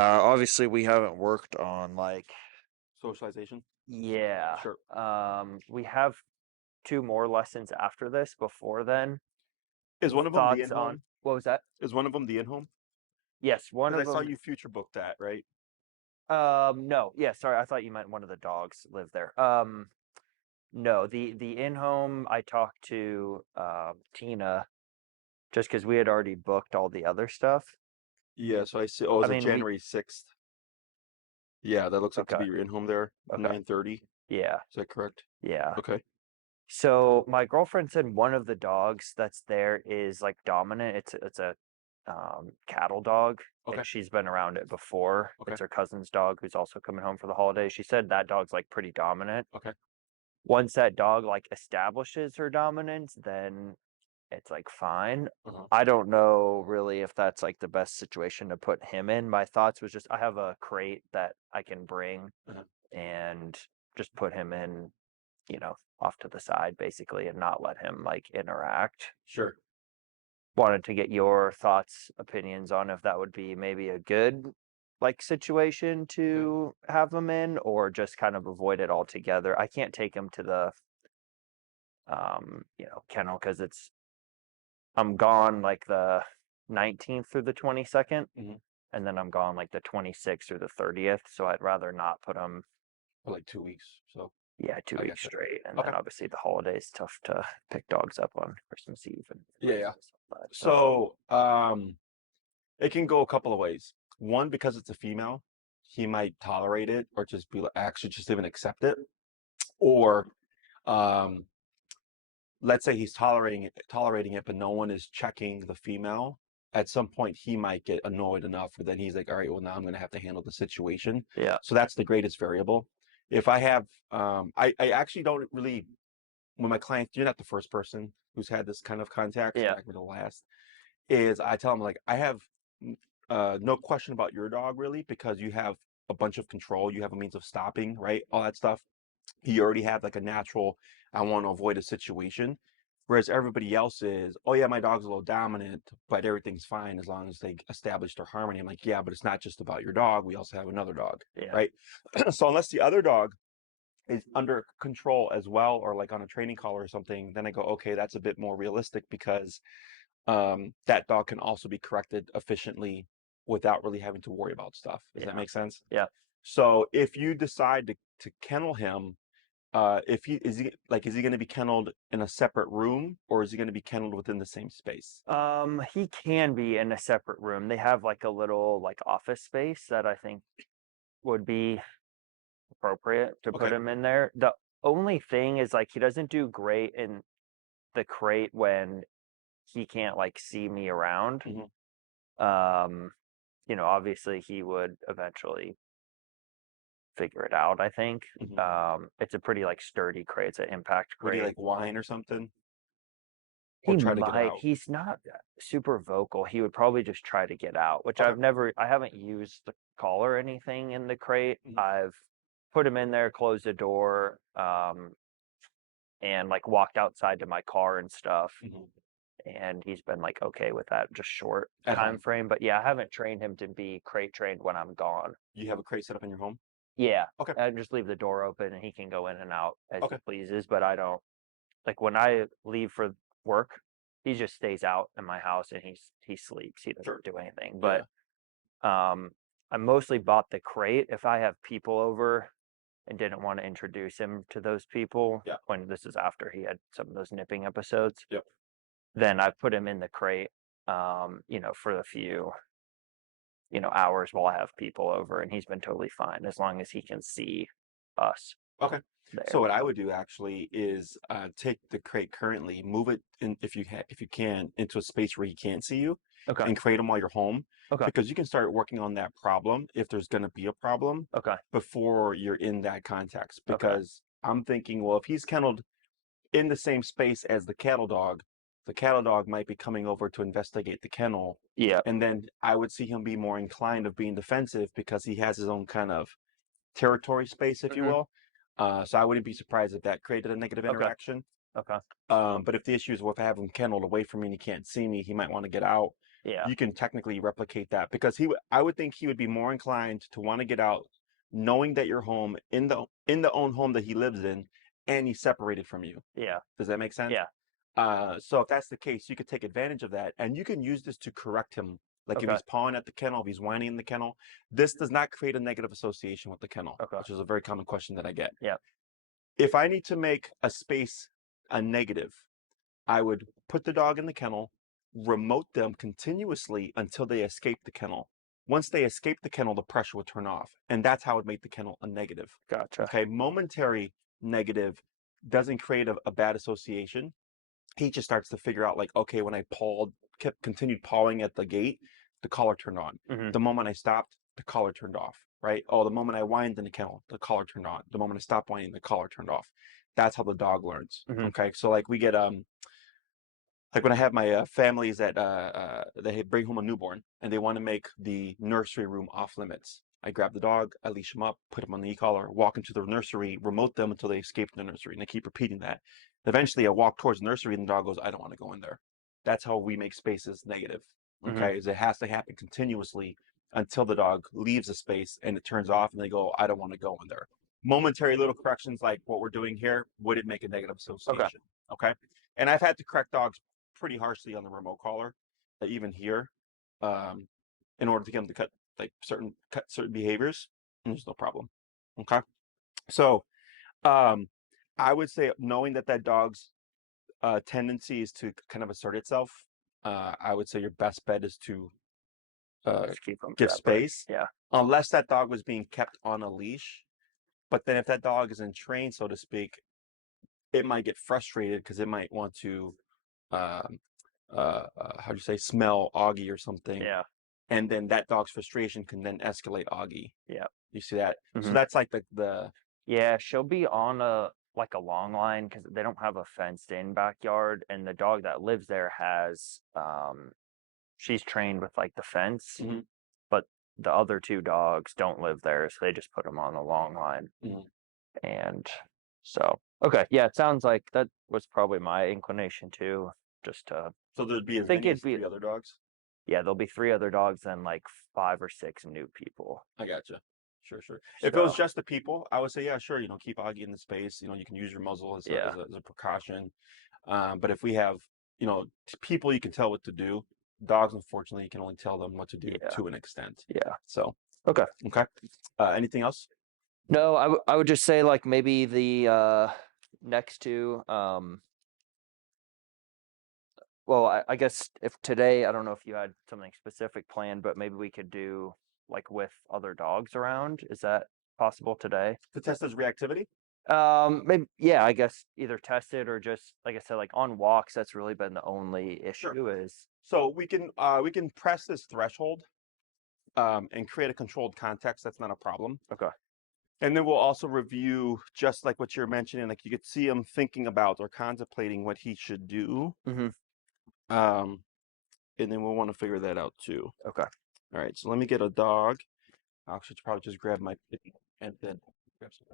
Obviously we haven't worked on like Socialization? yeah. Sure. We have two more lessons after this before then. Is one of them the Thoughts on in-home? what was that? Is one of them the in-home? Yes, one Because I of saw them. you future booked that, right? No, yeah, sorry, I thought you meant one of the dogs live there. No, the in-home I talked to Tina just because we had already booked all the other stuff. Yeah, so I see. Oh, I is it mean, we January 6th? Yeah, that looks like to okay, be your in-home there, okay, 9:30. Is yeah, that correct? yeah. Okay. So my girlfriend said one of the dogs that's there is like dominant. It's a cattle dog. Okay. She's been around it before. Okay. It's her cousin's dog who's also coming home for the holidays. She said that dog's like pretty dominant. Okay. Once that dog like establishes her dominance, then it's like fine. Uh-huh. I don't know really if that's like the best situation to put him in. My thoughts was just I have a crate that I can bring Uh-huh. and just put him in, off to the side basically and not let him like interact. Sure. Wanted to get your thoughts, opinions on if that would be maybe a good like situation Okay. to have him in or just kind of avoid it altogether. I can't take him to the kennel because I'm gone like the 19th through the 22nd Mm-hmm. and then I'm gone like the 26th or the 30th, so I'd rather not put him. For like 2 weeks. So Yeah, two I weeks gotcha. straight, and Okay. then obviously the holidays tough to pick dogs up on Christmas Eve and Yeah, yeah. Christmas. But So it can go a couple of ways. One, because it's a female, he might tolerate it or just be like, actually just even accept it. Or um let's say he's tolerating it, but no one is checking the female. At some point, he might get annoyed enough where then he's like, all right, well, now I'm going to have to handle the situation. yeah, So that's the greatest variable. If I have, I actually don't really, when my clients, you're not the first person who's had this kind of contact, so yeah, not going to last, is I tell them, like, I have no question about your dog, really, because you have a bunch of control, you have a means of stopping, right? All that stuff. You already have like a natural, I want to avoid a situation. Whereas everybody else is, oh yeah, my dog's a little dominant, but everything's fine as long as they establish their harmony. I'm like, yeah, but it's not just about your dog. We also have another dog, yeah, right? So unless the other dog is under control as well, or like on a training call or something, then I go, okay, that's a bit more realistic because that dog can also be corrected efficiently without really having to worry about stuff. Does that yeah, make sense? yeah. So if you decide to kennel him, if is he going to be kenneled in a separate room or is he going to be kenneled within the same space? He can be in a separate room. They have like a little like office space that I think would be appropriate to put Okay. him in there. The only thing is like he doesn't do great in the crate when he can't like see me around. Hmm. Um, obviously he would eventually figure it out, I think. Hmm. It's a pretty like sturdy crate. It's an impact Would he crate. like whine or something or He try to get might. out? He's not super vocal. He would probably just try to get out, which Okay. I haven't used the collar or anything in the crate. Hmm. I've put him in there, closed the door, and like walked outside to my car and stuff. Hmm. And he's been like okay with that, just short At time home. frame. But yeah, I haven't trained him to be crate trained when I'm gone. You have a crate set up in your home? Yeah, Okay. I just leave the door open and he can go in and out as he Okay. pleases. But I don't like when I leave for work, he just stays out in my house and he sleeps. He Sure. doesn't do anything. Yeah. But I mostly bought the crate if I have people over and didn't want to introduce him to those people Yeah. when this is after he had some of those nipping episodes. Yep. Then I put him in the crate, for a few, hours while I have people over, and he's been totally fine as long as he can see us Okay. So there. what I would do actually is take the crate currently, move it in if you can into a space where he can't see you, Okay. and crate him while you're home, Okay. because you can start working on that problem if there's going to be a problem Okay. before you're in that context. Okay. Because I'm thinking, well, if he's kenneled in the same space as the cattle dog might be coming over to investigate the kennel, Yeah. and then I would see him be more inclined of being defensive because he has his own kind of territory space, if you Hmm. will. So I wouldn't be surprised if that created a negative Okay. interaction. Okay. But if the issue is, well, if I have him kenneled away from me and he can't see me, he might want to get out. Yeah. you can technically replicate that because I would think he would be more inclined to want to get out, knowing that you're home in the own home that he lives in, and he's separated from you. Yeah. Does that make sense? Yeah. So if that's the case, you could take advantage of that, and you can use this to correct him. Like if Okay. he's pawing at the kennel, if he's whining in the kennel, this does not create a negative association with the kennel, Okay. which is a very common question that I get. Yeah. If I need to make a space a negative, I would put the dog in the kennel, remote them continuously until they escape the kennel. Once they escape the kennel, the pressure would turn off, and that's how it make the kennel a negative. Gotcha. Okay, momentary negative doesn't create a bad association. He just starts to figure out like, okay, when I continued pawing at the gate, the collar turned on. Mm-hmm. The moment I stopped, the collar turned off. Right? Oh, the moment I whined in the kennel, the collar turned on. The moment I stopped whining, the collar turned off. That's how the dog learns. Mm-hmm. Okay, so like we get like when I have my families that they bring home a newborn and they want to make the nursery room off limits. I grab the dog, I leash him up, put him on the e-collar, walk into the nursery, remote them until they escape the nursery, and I keep repeating that. Eventually, I walk towards the nursery, and the dog goes, "I don't want to go in there." That's how we make spaces negative. Mm-hmm. Okay, is it has to happen continuously until the dog leaves the space and it turns off, and they go, "I don't want to go in there." Momentary little corrections like what we're doing here would it make a negative association? Okay, and I've had to correct dogs pretty harshly on the remote collar, even here, um, in order to get them to cut certain behaviors. And there's no problem. Okay, so um, I would say knowing that that dog's tendency is to kind of assert itself, I would say your best bet is to Just keep them give separate. space, Yeah. unless that dog was being kept on a leash. But then if that dog isn't trained, so to speak, it might get frustrated because it might want to um, how do you say, smell Augie or something. Yeah. And then that dog's frustration can then escalate Augie. Yeah. You see that? So Mm-hmm. that's like the Yeah, she'll be on a long line because they don't have a fenced in backyard, and the dog that lives there has she's trained with like the fence, Mhm. but the other two dogs don't live there, so they just put them on the long line. Mhm. And so okay, yeah, it sounds like that was probably my inclination too. Just to So there'd be as think many as it'd be three other dogs. yeah, there'll be 3 other dogs and like 5 or 6 new people. I gotcha. Sure, sure. If it was So just the people, I would say, yeah, sure. Keep Augie in the space. You can use your muzzle as yeah, as a precaution. But if we have, people, you can tell what to do. Dogs, unfortunately, you can only tell them what to do yeah, to an extent. yeah. So, Okay. okay. Anything else? No, I would just say like maybe the next two well, I guess if today, I don't know if you had something specific planned, but maybe we could do like with other dogs around. Is that possible today? To test his reactivity? Maybe yeah, I guess either test it or just like I said, like on walks, that's really been the only Sure. issue is So we can press this threshold and create a controlled context. That's not a problem. okay. And then we'll also review just like what you're mentioning, like you could see him thinking about or contemplating what he should do. Mm-hmm. Um, and then we'll want to figure that out too. Okay. All right, so let me get a dog. I should probably just grab my kitty and then grab some.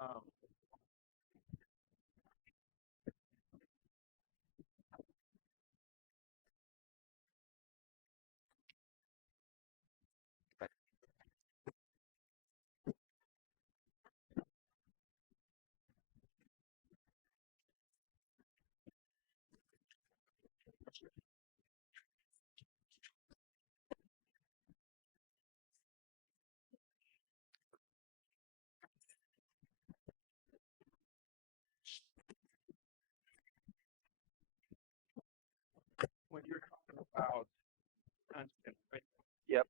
Um, when you're talking about content, right, Yep.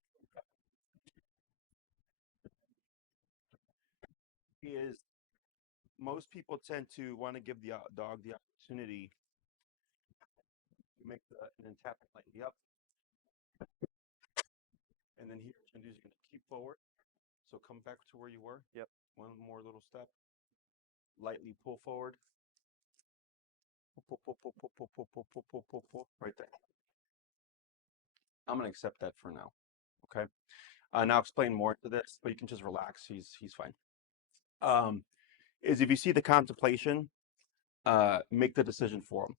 is most people tend to want to give the dog the opportunity to make and then tap it like, yep, and then he using the keep forward. So come back to where you were. Yep. One more little step. Lightly pull forward. Pull, right there. I'm gonna accept that for now. Okay. Now explain more to this, but you can just relax. He's fine. Is if you see the contemplation, make the decision for him.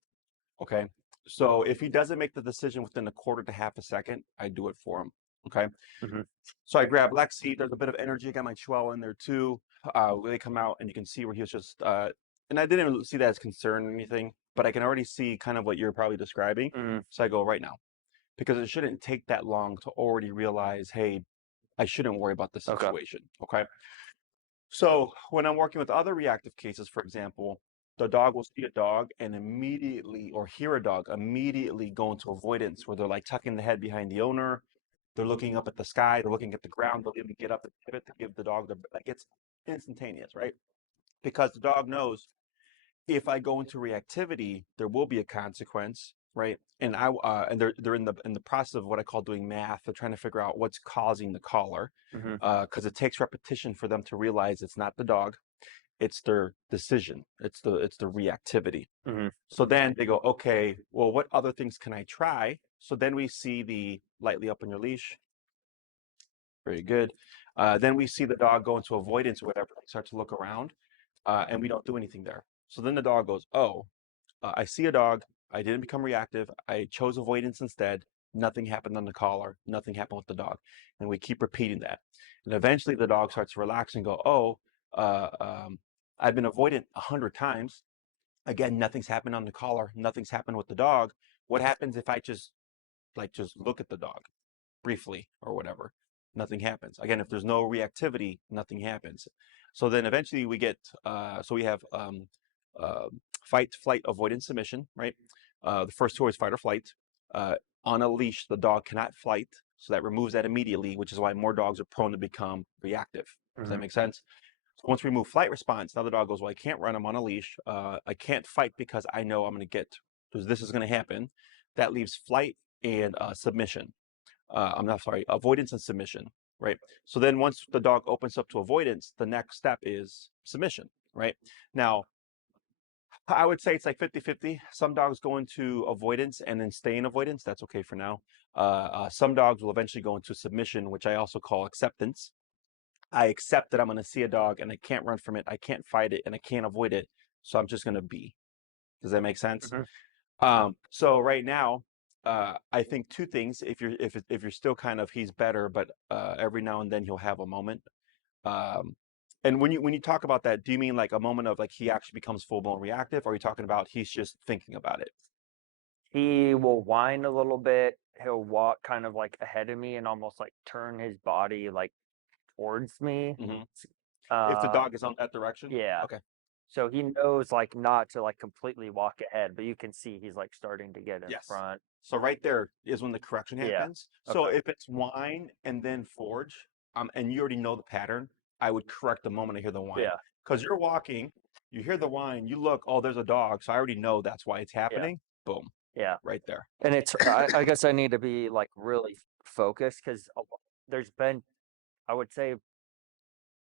Okay. So if he doesn't make the decision within a quarter to half a second, I do it for him. Okay. Mm-hmm. So I grab Lexi. There's a bit of energy. I got my Chihuahua in there too. They come out, and you can see where he was just. And I didn't even see that as concern or anything, but I can already see kind of what you're probably describing. Mm-hmm. So I go right now, because it shouldn't take that long to already realize, hey, I shouldn't worry about this Okay. situation. Okay. So when I'm working with other reactive cases, for example, the dog will see a dog and immediately, or hear a dog immediately go into avoidance, where they're like tucking the head behind the owner. They're looking up at the sky. They're looking at the ground. They'll even get up and pivot to give the dog the, like, it's instantaneous, right? Because the dog knows, if I go into reactivity, there will be a consequence, right? And they're in the process of what I call doing math. They're trying to figure out what's causing the collar, Mm-hmm. because it takes repetition for them to realize it's not the dog, it's their decision, it's the reactivity. Mm-hmm. So then they go, okay, well, what other things can I try? So then we see the lightly up on your leash. Very good. Then we see the dog go into avoidance or whatever. They start to look around, and we don't do anything there. So then the dog goes, oh, I see a dog. I didn't become reactive. I chose avoidance instead. Nothing happened on the collar. Nothing happened with the dog. And we keep repeating that. And eventually the dog starts to relax and go, oh, uh, um, I've been avoidant 100 times. Again, nothing's happened on the collar. Nothing's happened with the dog. What happens if I just look at the dog briefly or whatever? Nothing happens. Again, if there's no reactivity, nothing happens. So then eventually we get, so we have uh, fight, flight, avoidance, submission, right? The first two is fight or flight. On a leash, the dog cannot flight, so that removes that immediately, which is why more dogs are prone to become reactive. Does Mm-hmm. that make sense? So once we remove flight response, now the dog goes, well, I can't run, I'm on a leash. I can't fight because I know I'm going to get, because this is going to happen. That leaves flight and submission. I'm not sorry, avoidance and submission, right? So then once the dog opens up to avoidance, the next step is submission, right? Now, I would say it's like 50-50. Some dogs go into avoidance and then stay in avoidance. That's okay for now. Some dogs will eventually go into submission, which I also call acceptance. I accept that I'm going to see a dog and I can't run from it. I can't fight it and I can't avoid it. So I'm just going to be. Does that make sense? Mm-hmm. So right now, I think two things. If you're still kind of, he's better, but every now and then he'll have a moment. Um, and when you talk about that, do you mean like a moment of like he actually becomes full blown reactive, or are you talking about he's just thinking about it? He will whine a little bit. He'll walk kind of like ahead of me and almost like turn his body like towards me. Hmm. If the Uh, dog is on that direction, yeah. okay. So he knows like not to like completely walk ahead, but you can see he's like starting to get in Yes. front. So right there is when the correction Yeah. happens. So Okay. if it's whine and then forge, and you already know the pattern, I would correct the moment I hear the whine. Yeah. Because you're walking, you hear the whine, you look, oh, there's a dog. So I already know that's why it's Yeah. happening. Boom, Yeah. right there. And I guess I need to be like really focused because there's been, I would say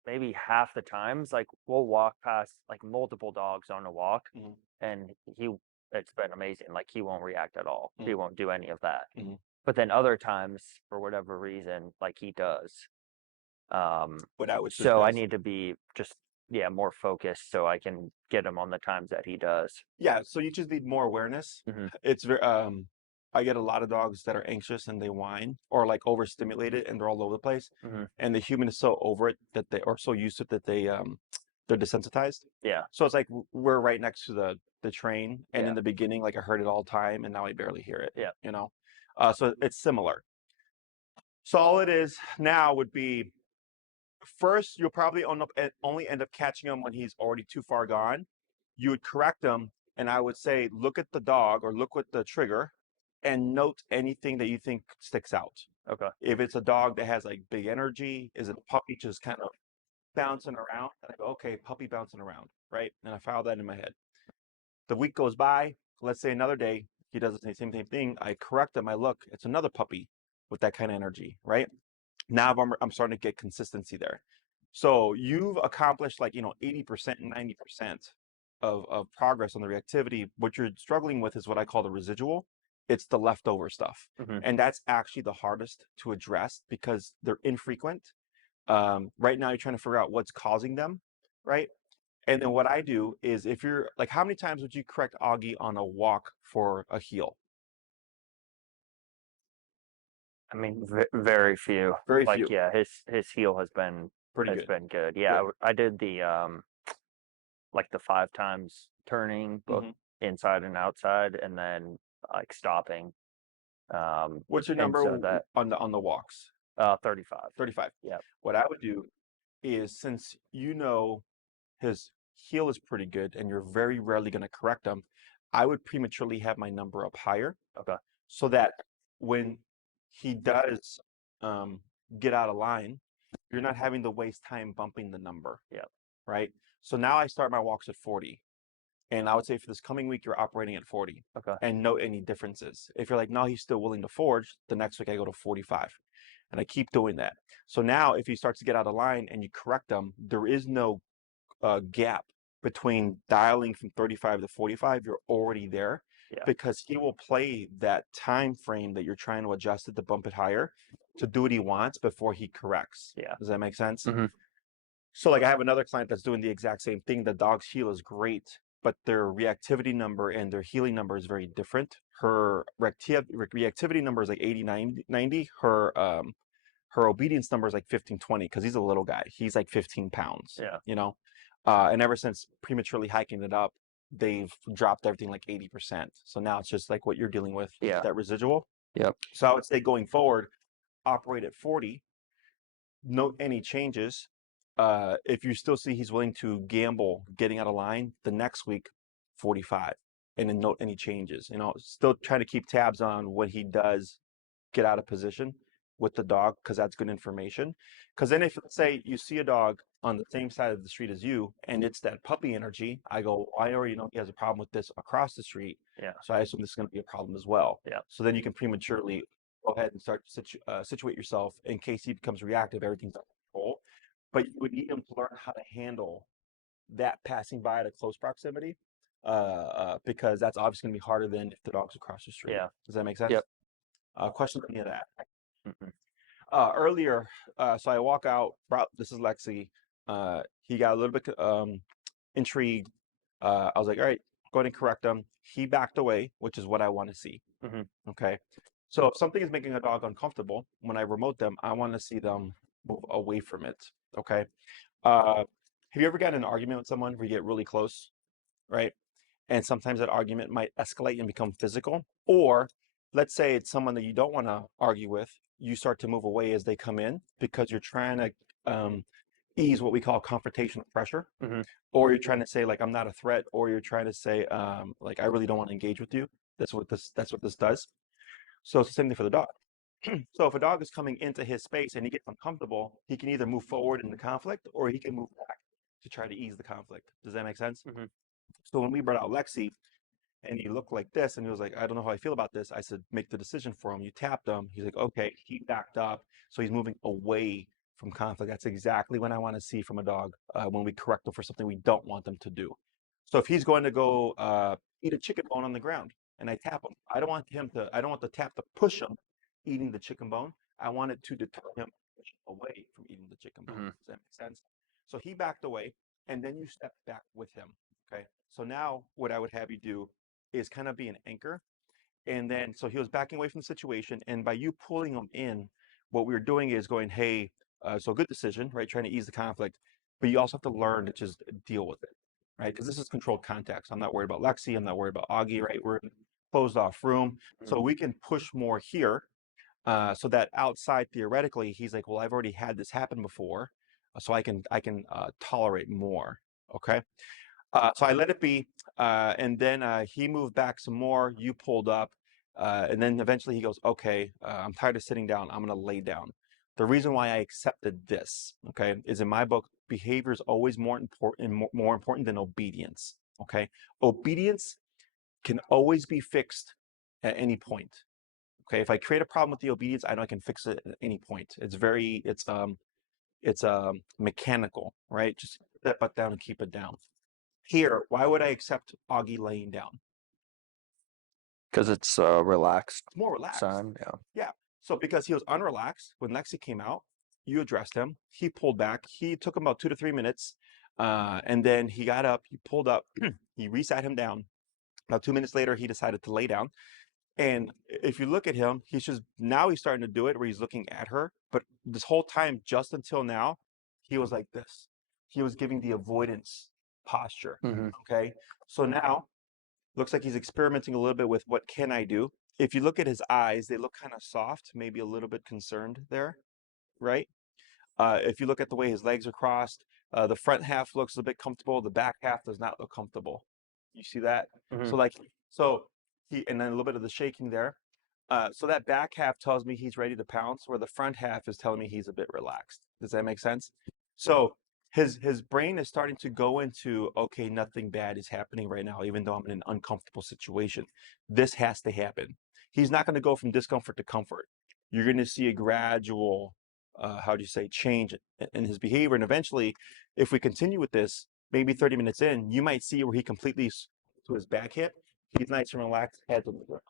maybe half the times, like we'll walk past like multiple dogs on a walk Hmm. and it's been amazing. Like he won't react at all. Hmm. He won't do any of that. Hmm. But then other times, for whatever reason, like he does. What I would So I suggest, need to be just, yeah, more focused so I can get him on the times that he does. yeah, so you just need more awareness. Hmm. It's very, I get a lot of dogs that are anxious and they whine or like overstimulated and they're all over the place. Hmm. And the human is so over it that they are so used to it that they're desensitized. Yeah. So it's like we're right next to the train, and Yeah. in the beginning, like I heard it all the time, and now I barely hear it. Yeah. You know, so it's similar. So all it is now would be, first, you'll probably only end up catching him when he's already too far gone. You would correct him, and I would say, look at the dog or look with the trigger and note anything that you think sticks out. Okay. If it's a dog that has like big energy, is it a puppy just kind of bouncing around? And I go, okay, puppy bouncing around, right? And I file that in my head. The week goes by, let's say another day, he does the same thing. I correct him, I look, it's another puppy with that kind of energy, right? Now I'm starting to get consistency there. So you've accomplished like, 80% and 90% of progress on the reactivity. What you're struggling with is what I call the residual. It's the leftover stuff. Hmm. And that's actually the hardest to address because they're infrequent. Right now, you're trying to figure out what's causing them, right? And then what I do is if you're like, how many times would you correct Augie on a walk for a heel? I mean, very few. Very Like, few. yeah, his heel Pretty has good. been good. Yeah, Good. I did the like the 5 times turning both Hmm. inside and outside, and then like stopping. What's your And number so that on the walks? 35. 35. Yeah. What I would do is since you know his heel is pretty good and you're very rarely going to correct him, I would prematurely have my number up higher Okay. so that when he does um, get out of line, you're not having to waste time bumping the number, Yeah. right? So now I start my walks at 40. And I would say for this coming week, you're operating at 40 Okay. and note any differences. If you're like, no, he's still willing to forge, the next week I go to 45. And I keep doing that. So now if he starts to get out of line and you correct him, there is no gap between dialing from 35 to 45. You're already there Yeah. because he will play that time frame that you're trying to adjust it to bump it higher to do what he wants before he corrects. Yeah. Does that make sense? Hmm. So like I have another client that's doing the exact same thing. The dog's heel is great, but their reactivity number and their healing number is very different. Her reactivity number is like 80, 90. Her obedience number is like 15, 20 because he's a little guy. He's like 15 pounds, Yeah. you know? And ever since prematurely hiking it up, they've dropped everything like 80%. So now it's just like what you're dealing with, Yeah. that residual. Yep. So I would say going forward, operate at 40, note any changes. If you still see he's willing to gamble getting out of line, the next week, 45, and then note any changes. Still trying to keep tabs on when he does get out of position with the dog because that's good information. Because then if, let's say, you see a dog on the same side of the street as you and it's that puppy energy, I go, well, I already know he has a problem with this across the street. Yeah. So I assume this is going to be a problem as well. Yeah. So then you can prematurely go ahead and start to situate yourself in case he becomes reactive, everything's under control. But you would need him to learn how to handle that passing by at a close proximity because that's obviously going to be harder than if the dog's across the street. Yeah. Does that make sense? Yep. Question on any of that? Hmm. Earlier, so I walk out. This is Lexi. He got a little bit intrigued. I was like, all right, go ahead and correct him. He backed away, which is what I want to see. Hmm. Okay. So if something is making a dog uncomfortable, when I remote them, I want to see them move away from it. Okay. Have you ever gotten in an argument with someone where you get really close, right? And sometimes that argument might escalate and become physical. Or let's say it's someone that you don't want to argue with, you start to move away as they come in because you're trying to ease what we call confrontational pressure. Hmm. Or you're trying to say like I'm not a threat, or you're trying to say like I really don't want to engage with you. That's what this does. So it's the same thing for the dog. So if a dog is coming into his space and he gets uncomfortable, he can either move forward in the conflict or he can move back to try to ease the conflict. Does that make sense? Hmm. So when we brought out Lexi and he looked like this and he was like, I don't know how I feel about this. I said, make the decision for him. You tapped him. He's like, okay. He backed up. So he's moving away from conflict. That's exactly what I want to see from a dog when we correct them for something we don't want them to do. So if he's going to go eat a chicken bone on the ground and I tap him, I don't want the tap to push him eating the chicken bone. I want it to deter him away from eating the chicken bone. Hmm. Does that make sense? So he backed away and then you step back with him. Okay. So now what I would have you do is kind of be an anchor. And then, so he was backing away from the situation. And by you pulling him in, what we were doing is going, hey, so good decision, right? Trying to ease the conflict. But you also have to learn to just deal with it, right? Because this is controlled context. I'm not worried about Lexi. I'm not worried about Augie, right? We're in a closed off room. Hmm. So we can push more here so that outside theoretically, he's like, well, I've already had this happen before. So I can tolerate more. Okay. So I let it be, and then he moved back some more. You pulled up, and then eventually he goes, "Okay, I'm tired of sitting down. I'm going to lay down." The reason why I accepted this, okay, is in my book, behavior is always more important than obedience. Okay, obedience can always be fixed at any point. Okay, if I create a problem with the obedience, I know I can fix it at any point. It's mechanical, right? Just put that butt down and keep it down. Here, why would I accept Augie laying down? Because it's relaxed It's more relaxed. son. Yeah. Yeah. So because he was unrelaxed when Lexi came out, you addressed him. He pulled back. He took him about 2 to 3 minutes, and then he got up. He pulled up. He resat him down. About 2 minutes later, he decided to lay down. And if you look at him, he's starting to do it where he's looking at her. But this whole time, just until now, he was like this. He was giving the avoidance posture. Mm-hmm. Okay. So now looks like he's experimenting a little bit with what can I do. If you look at his eyes, they look kind of soft, maybe a little bit concerned there, right? If you look at the way his legs are crossed, the front half looks a bit comfortable. The back half does not look comfortable. You see that? Mm-hmm. So and then a little bit of the shaking there. So that back half tells me he's ready to pounce, where the front half is telling me he's a bit relaxed. Does that make sense? So his brain is starting to go into, okay, nothing bad is happening right now, even though I'm in an uncomfortable situation. This has to happen. He's not going to go from discomfort to comfort. You're going to see a gradual, how do you say, change in his behavior. And eventually, if we continue with this, maybe 30 minutes in, you might see where he completely to his back hip. He's nice and relaxed, head to the ground,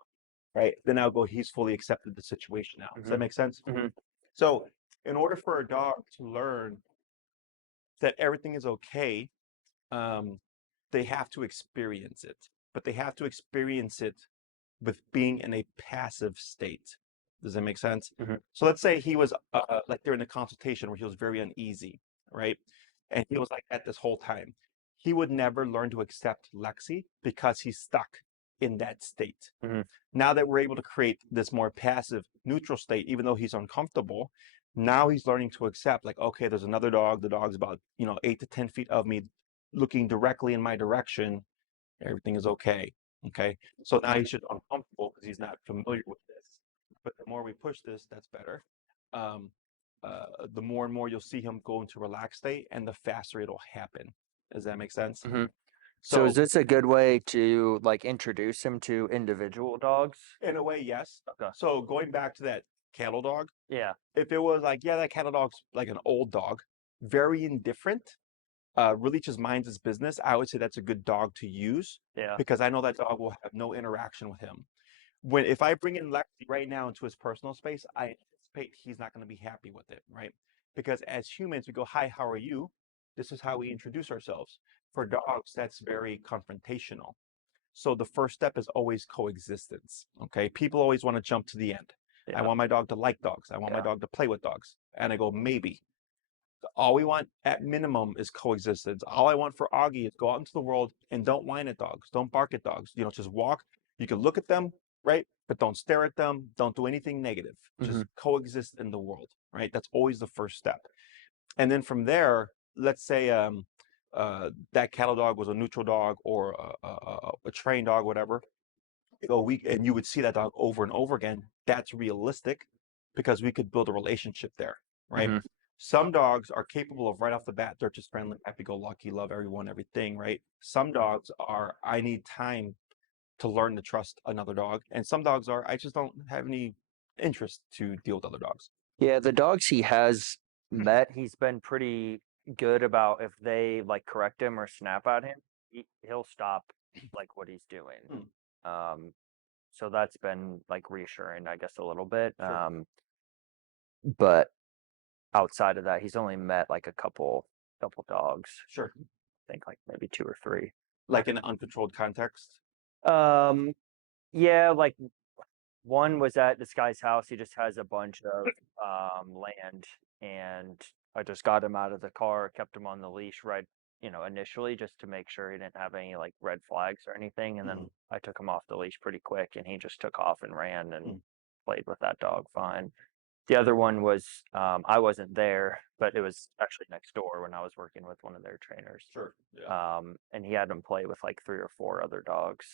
right? Then I'll go, he's fully accepted the situation now. Does Mm-hmm. that make sense? Mm-hmm. So, in order for a dog to learn that everything is okay, um, they have to experience it, but they have to experience it with being in a passive state. Does that make sense? Mm-hmm. So let's say he was like during the consultation where he was very uneasy, right? And he was like that this whole time. He would never learn to accept Lexi because he's stuck in that state. Mm-hmm. Now that we're able to create this more passive, neutral state, even though he's uncomfortable, now he's learning to accept, like, okay, there's another dog. The dog's about 8 to 10 feet of me, looking directly in my direction. Everything is okay. Okay. So now he's just uncomfortable because he's not familiar with this. But the more we push this, that's better. Um, the more and more you'll see him go into relaxed state, and the faster it'll happen. Does that make sense? Mm-hmm. So is So this a good way to like introduce him to individual dogs? in a way, yes. Okay. So going back to that cattle dog, Yeah. if it was like, yeah, that cattle dog's like an old dog, very indifferent, really just minds his business, I would say that's a good dog to use Yeah. because I know that dog will have no interaction with him. If I bring in Lexi right now into his personal space, I anticipate he's not going to be happy with it, right? Because as humans, we go, "Hi, how are you?" This is how we introduce ourselves. For dogs, that's very confrontational. So the first step is always coexistence. Okay, people always want to jump to the end. I Yeah. want my dog to like dogs. I want my Yeah. dog to play with dogs. And I go, maybe. All we want at minimum is coexistence. All I want for Augie is go out into the world and don't whine at dogs. Don't bark at dogs. Just walk. You can look at them, right? But don't stare at them. Don't do anything negative. Mm-hmm. Just coexist in the world, right? That's always the first step. And then from there, let's say that cattle dog was a neutral dog or a trained dog, whatever. And you would see that dog over and over again. That's realistic because we could build a relationship there, right? Mm-hmm. Some dogs are capable of right off the bat, they're just friendly, happy-go-lucky, love everyone, everything, right? Some dogs are, I need time to learn to trust another dog. And some dogs are, I just don't have any interest to deal with other dogs. Yeah, the dogs he has met, he's been pretty good about if they like correct him or snap at him, he'll stop like what he's doing. Hmm, So that's been like reassuring, I guess, a little bit. sure, But outside of that, he's only met like a couple dogs. sure. I think like maybe two or three. Like in an uncontrolled context. Um, yeah, like one was at this guy's house. He just has a bunch of land, and I just got him out of the car, kept him on the leash right, initially just to make sure he didn't have any like red flags or anything. And then I took him off the leash pretty quick, and he just took off and ran and played with that dog fine. The other one was I wasn't there, but it was actually next door when I was working with one of their trainers. Sure. Yeah. And he had him play with like three or four other dogs.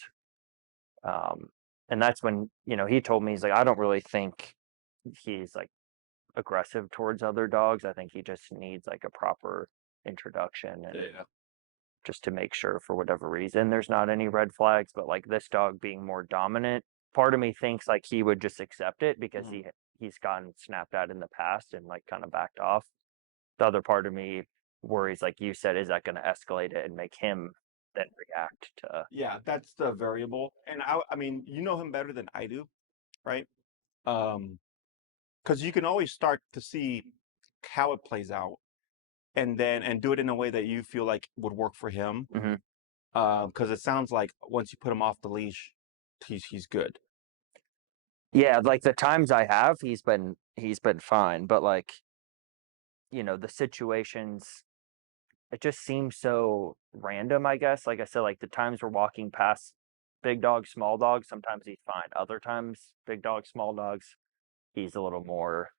And that's when, he told me, he's like, I don't really think he's like aggressive towards other dogs. I think he just needs like a proper introduction and Yeah. just to make sure for whatever reason there's not any red flags. But like this dog being more dominant, part of me thinks like he would just accept it because Mhm. he's gotten snapped at in the past and like kind of backed off. The other part of me worries, like you said, is that going to escalate it and make him then react to? Yeah, that's the variable. And I mean, you know him better than I do, right? Um, because you can always start to see how it plays out, and do it in a way that you feel like would work for him. Hmm. Because it sounds like once you put him off the leash, he's good. Yeah, like the times I have, he's been fine, but like the situations, it just seems so random. I guess, like I said, like the times we're walking past big dogs, small dogs, sometimes he's fine. Other times, big dogs, small dogs, he's a little more,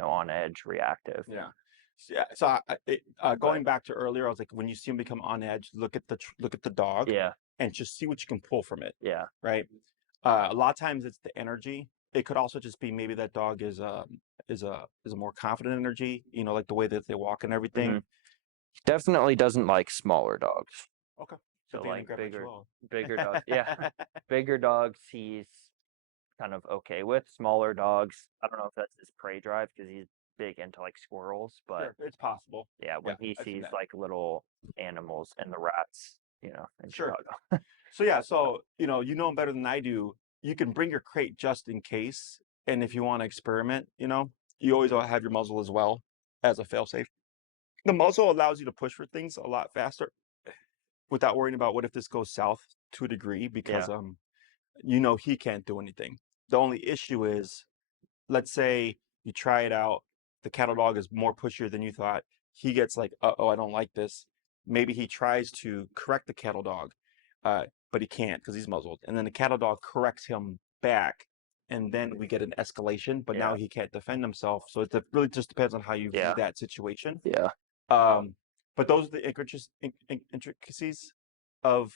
on edge, reactive. Yeah. Yeah. So But going back to earlier, I was like, when you see him become on edge, look at the dog, yeah, and just see what you can pull from it, yeah, right? A lot of times it's the energy. It could also just be maybe that dog is a more confident energy, like the way that they walk and hmm, everything. definitely doesn't like smaller dogs. Okay. Good So thing I like didn't grab my chihuahua. bigger dog, yeah, bigger dogs he's kind of okay with. Smaller dogs, I don't know if that's his prey drive because he's big into like squirrels, but Sure, it's possible. yeah, Yeah, when he I've seen sees that. like little animals and the rats, in Sure. Chicago. So yeah, so you know him better than I do. You can bring your crate just in case, and if you want to experiment, you always have your muzzle as well as a failsafe. The muzzle allows you to push for things a lot faster without worrying about what if this goes south to a degree Yeah. because he can't do anything. The only issue is, let's say you try it out, the cattle dog is more pushier than you thought. He gets like, oh, I don't like this. Maybe he tries to correct the cattle dog, uh, but he can't because he's muzzled. And then the cattle dog corrects him back, and then we get an escalation. But now Yeah. he can't defend himself. So it really just depends on how you view Yeah. that situation. Yeah. Um, but those are the intricacies of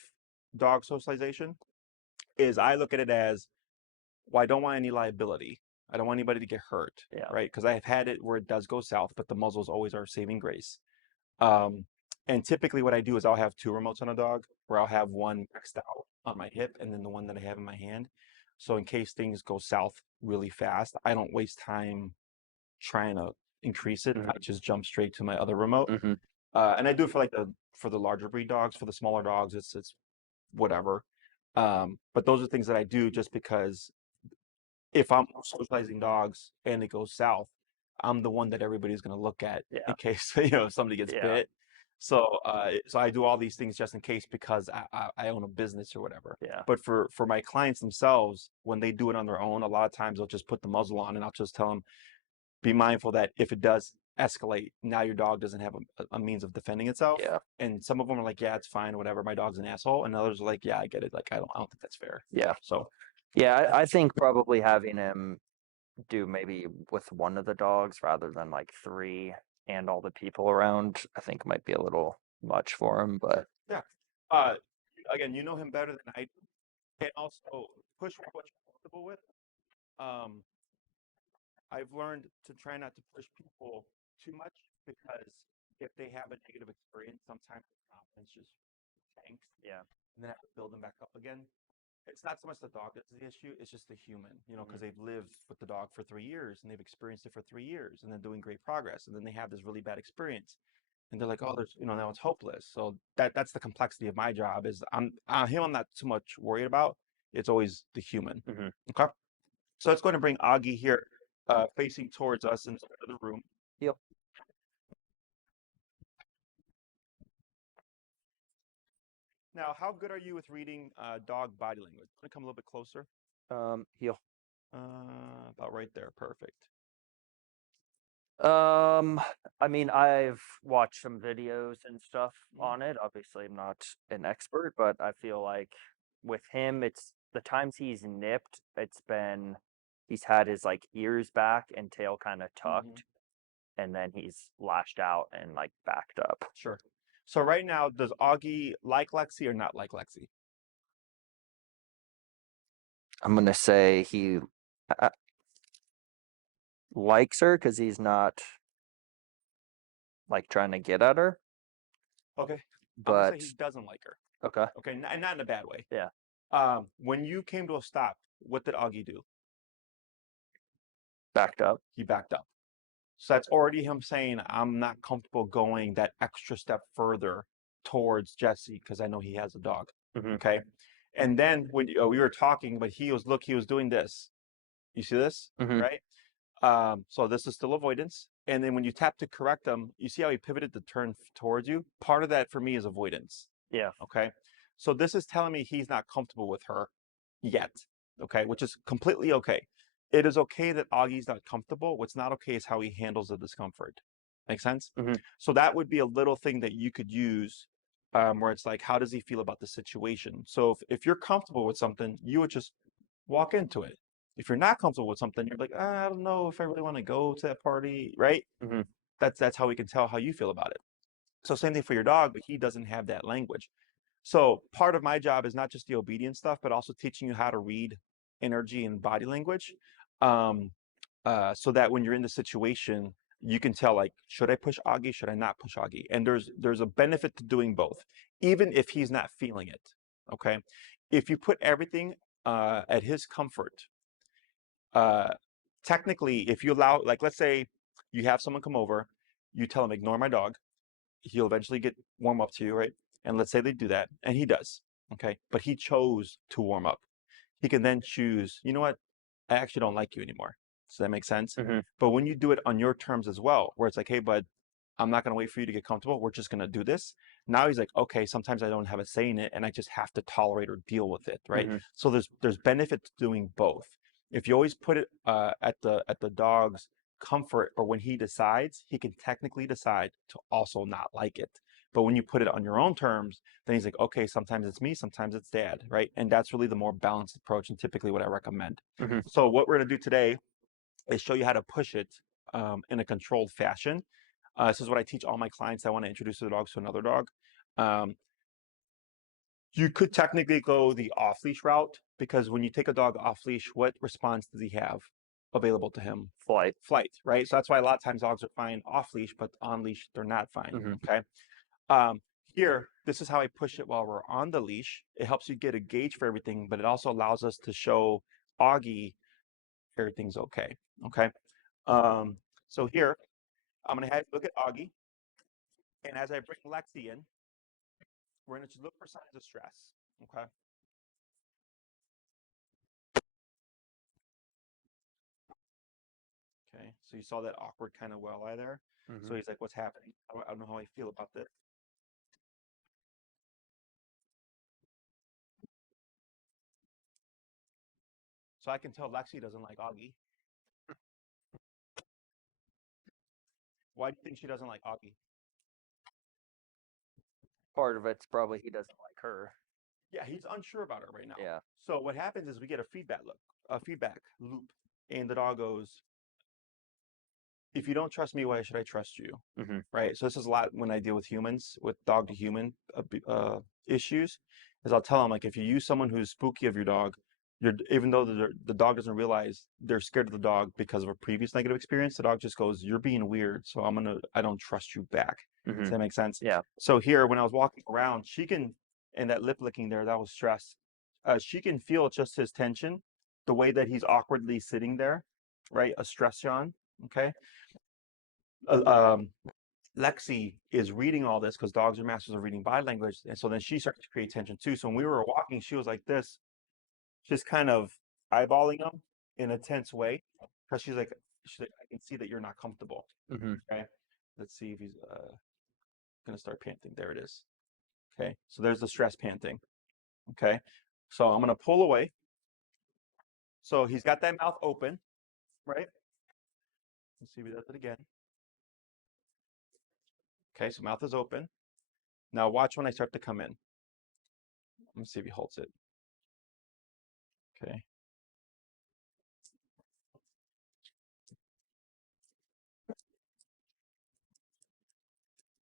dog socialization. Is I look at it as, well, I don't want any liability. I don't want anybody to get hurt, Yeah. right? Because I've had it where it does go south, but the muzzles always are saving grace. Um, and typically, what I do is I'll have two remotes on a dog, where I'll have one maxed out on my hip, and then the one that I have in my hand. So in case things go south really fast, I don't waste time trying to increase it. I Hmm. just jump straight to my other remote. Hmm. And I do it for the larger breed dogs. For the smaller dogs, it's whatever. But those are things that I do just because if I'm socializing dogs and it goes south, I'm the one that everybody's going to look at Yeah. in case somebody gets Yeah. bit. So I do all these things just in case because I own a business or whatever. Yeah. But for my clients themselves, when they do it on their own, a lot of times they'll just put the muzzle on, and I'll just tell them, be mindful that if it does escalate, now your dog doesn't have a means of defending itself. Yeah. And some of them are like, yeah, it's fine, whatever. My dog's an asshole, and others are like, yeah, I get it. Like I don't think that's fair. Yeah. So Yeah. I think probably having him do maybe with one of the dogs rather than like three and all the people around, I think might be a little much for him. But sure, yeah. Uh, Again, you know him better than I do, and also push with what you're comfortable with. Um, I've learned to try not to push people too much because if they have a negative experience, sometimes their confidence just tanks, yeah. and then have to build them back up again. It's not so much the dog that's the issue, it's just the human, Hmm. because they've lived with the dog for 3 years and they've experienced it for 3 years and they're doing great progress. And then they have this really bad experience and they're like, oh, now it's hopeless. So that's the complexity of my job is I'm not too much worried about. It's always the human. Hmm. Okay. So let's go ahead and bring Augie here, facing towards us inside of the room. Yep. Now, how good are you with reading dog body language? Want to come a little bit closer? Heel. About right there. Perfect. I mean, I've watched some videos and stuff Mhm. on it. Obviously, I'm not an expert, but I feel like with him, it's the times he's nipped, he's had his like ears back and tail kind of Mhm. tucked, and then he's lashed out and like backed up. Sure. So right now, does Augie like Lexi or not like Lexi? I'm gonna say he uh, likes her because he's not like trying to get at her, Okay. I'm gonna say but he doesn't like her. okay. Okay, and not in a bad way. Yeah. When you came to a stop, what did Augie do? Backed up. He backed up. So that's already him saying, I'm not comfortable going that extra step further towards Jesse because I know he has a dog. Mm-hmm. Okay. And then when we were talking, but he was doing this. You see this, Mm-hmm. right? So this is still avoidance. And then when you tap to correct him, you see how he pivoted to turn towards you? Part of that for me is avoidance. Yeah. Okay. So this is telling me he's not comfortable with her yet. Okay. Which is completely okay. It is okay that Augie's not comfortable. What's not okay is how he handles the discomfort. Make sense? Mm-hmm. So that would be a little thing that you could use where it's like, how does he feel about the situation? So if you're comfortable with something, you would just walk into it. If you're not comfortable with something, you're like, I don't know if I really want to go to that party, right? Mm-hmm. That's how we can tell how you feel about it. So same thing for your dog, but he doesn't have that language. So part of my job is not just the obedience stuff, but also teaching you how to read energy and body language, um, so that when you're in the situation, you can tell like, should I push Augie? Should I not push Augie? And there's a benefit to doing both, even if he's not feeling it. Okay, if you put everything at his comfort, uh, technically, if you allow, like, let's say you have someone come over, you tell him ignore my dog, he'll eventually get warm up to you, right? And let's say they do that, and he does, okay? But he chose to warm up. He can then choose, you know what? I actually don't like you anymore. Does that make sense? Mm-hmm. But when you do it on your terms as well, where it's like, hey, bud, I'm not going to wait for you to get comfortable. We're just going to do this. Now he's like, okay, sometimes I don't have a say in it and I just have to tolerate or deal with it, right? Mm-hmm. So there's benefit to doing both. If you always put it at the dog's comfort or when he decides, he can technically decide to also not like it. But when you put it on your own terms, then he's like, okay, sometimes it's me, sometimes it's dad, right? And that's really the more balanced approach and typically what I recommend. Mm-hmm. So what we're going to do today is show you how to push it in a controlled fashion. This is what I teach all my clients that want to introduce their dogs to another dog. Um, you could technically go the off-leash route because when you take a dog off-leash, what response does he have available to him? Flight. Flight, right? So that's why a lot of times dogs are fine off-leash, but on-leash, they're not fine, Mm-hmm. okay? Um, Here, this is how I push it while we're on the leash. It helps you get a gauge for everything, but it also allows us to show Augie everything's okay, okay? So here, I'm gonna have you look at Augie, and as I bring Lexi in, we're gonna just look for signs of stress, okay? Okay, so you saw that awkward kind of well eye there. Mm-hmm. So he's like, what's happening? I don't know how I feel about this. So I can tell Lexi doesn't like Augie. Why do you think she doesn't like Augie? Part of it's probably he doesn't like her. Yeah, he's unsure about her right now. Yeah. So what happens is we get a feedback loop, and the dog goes, if you don't trust me, why should I trust you? Mm-hmm. Right. So this is a lot when I deal with humans, with dog to human issues, is I'll tell them like if you use someone who's spooky of your dog, even though the dog doesn't realize they're scared of the dog because of a previous negative experience, the dog just goes, "You're being weird, so I don't trust you back." Mm-hmm. Does that make sense? Yeah. So here, when I was walking around, she can, and that lip licking there, that was stress. She can feel just his tension, the way that he's awkwardly sitting there, right? A stress yawn. Okay. Uh, um, Lexi is reading all this because dogs are masters of reading body language. And so then she started to create tension too. So when we were walking, she was like this, just kind of eyeballing him in a tense way. Because she's like, I can see that you're not comfortable. Mm-hmm. Okay. Let's see if he's gonna start panting. There it is. Okay. So there's the stress panting. Okay. So I'm gonna pull away. So he's got that mouth open, right? Let's see if he does it again. Okay, so mouth is open. Now watch when I start to come in. Let me see if he holds it. Okay.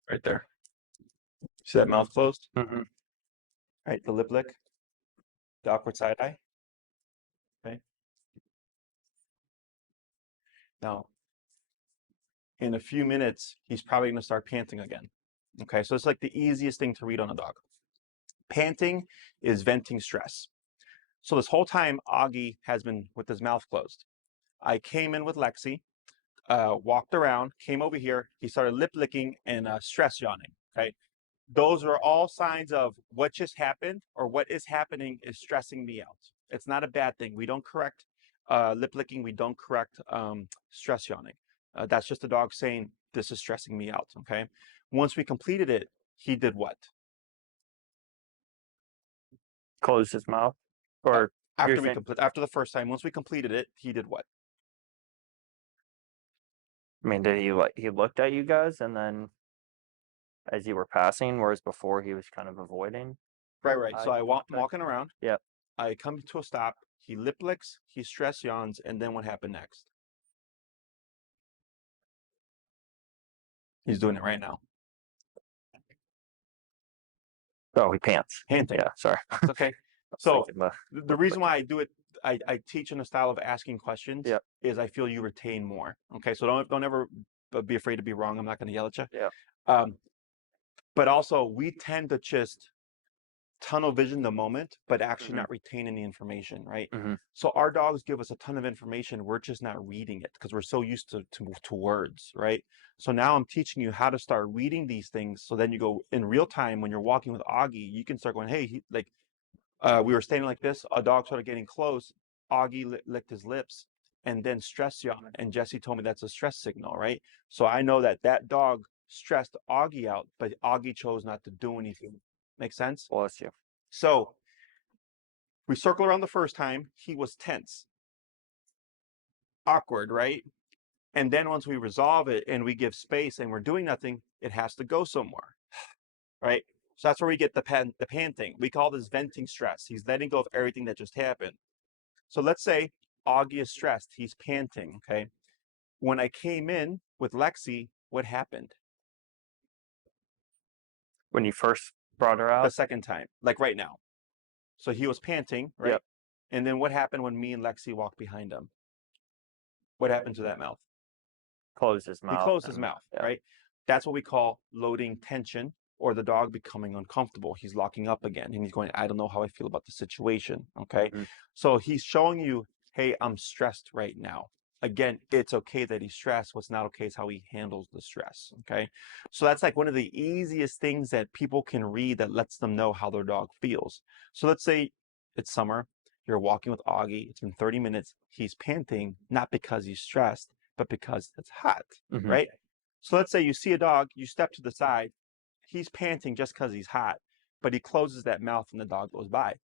Right there. See that mouth closed? Mm-hmm. Right, the lip lick, the awkward side eye. Okay. Now, in a few minutes, he's probably going to start panting again. Okay, so it's like the easiest thing to read on a dog. Panting is venting stress. So this whole time, Augie has been with his mouth closed. I came in with Lexi, walked around, came over here. He started lip licking and stress yawning. Okay. Those are all signs of what just happened or what is happening is stressing me out. It's not a bad thing. We don't correct lip licking. We don't correct stress yawning. That's just the dog saying, this is stressing me out. Okay. Once we completed it, he did what? Closed his mouth, or After after the first time, once we completed it, he did what? I mean, did he looked at you guys and then as you were passing, whereas before he was kind of avoiding? Right. So I'm walking around. Yep. I come to a stop. He lip licks, he stress yawns, and then what happened next? He's doing it right now. Oh, he pants. Panting. Yeah, sorry. It's okay. So the reason why I do it, I teach in a style of asking questions, Yep. is I feel you retain more. Okay, so don't ever be afraid to be wrong. I'm not going to yell at you. Yeah. But also we tend to just tunnel vision the moment, but actually not retain any information, right? So our dogs give us a ton of information. We're just not reading it because we're so used to words, right? So now I'm teaching you how to start reading these things. So then you go in real time when you're walking with Augie, you can start going, hey, we were standing like this. A dog started getting close. Augie licked his lips and then stress yawn. And Jesse told me that's a stress signal, right? So I know that that dog stressed Augie out, but Augie chose not to do anything. Make sense? Bless you. So we circle around the first time. He was tense, awkward, right? And then once we resolve it and we give space and we're doing nothing, it has to go somewhere, right? So that's where we get the panting. We call this venting stress. He's letting go of everything that just happened. So let's say Augie is stressed. He's panting, okay? When I came in with Lexi, what happened? When you first brought her out? The second time, like right now. So he was panting, right? Yep. And then what happened when me and Lexi walked behind him? What happened to that mouth? Closed his mouth. He closed his mouth, yeah. right? That's what we call loading tension or the dog becoming uncomfortable. He's locking up again and he's going, I don't know how I feel about the situation, okay? So he's showing you, hey, I'm stressed right now. Again, it's okay that he's stressed. What's not okay is how he handles the stress, okay? So that's like one of the easiest things that people can read that lets them know how their dog feels. So let's say it's summer, you're walking with Augie, it's been 30 minutes, he's panting, not because he's stressed, but because it's hot, right? So let's say you see a dog, you step to the side, he's panting just because he's hot, but he closes that mouth and the dog goes by.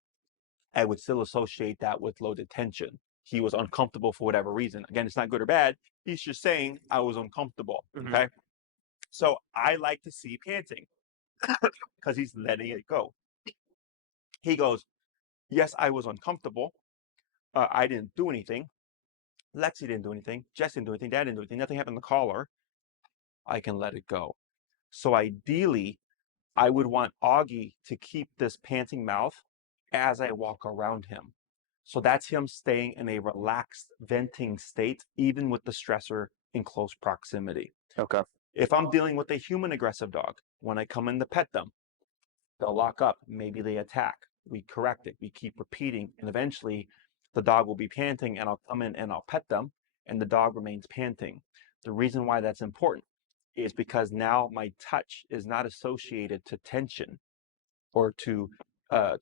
I would still associate that with loaded tension. He was uncomfortable for whatever reason. Again, it's not good or bad. He's just saying, I was uncomfortable, okay? So I like to see panting because he's letting it go. He goes, yes, I was uncomfortable. I didn't do anything. Lexi didn't do anything. Jess didn't do anything. Dad didn't do anything. Nothing happened to the collar. I can let it go. So ideally, I would want Augie to keep this panting mouth as I walk around him. So that's him staying in a relaxed venting state, even with the stressor in close proximity. Okay. If I'm dealing with a human aggressive dog, when I come in to pet them, they'll lock up. Maybe they attack. We correct it. We keep repeating. And eventually the dog will be panting and I'll come in and I'll pet them and the dog remains panting. The reason why that's important is because now my touch is not associated to tension or to a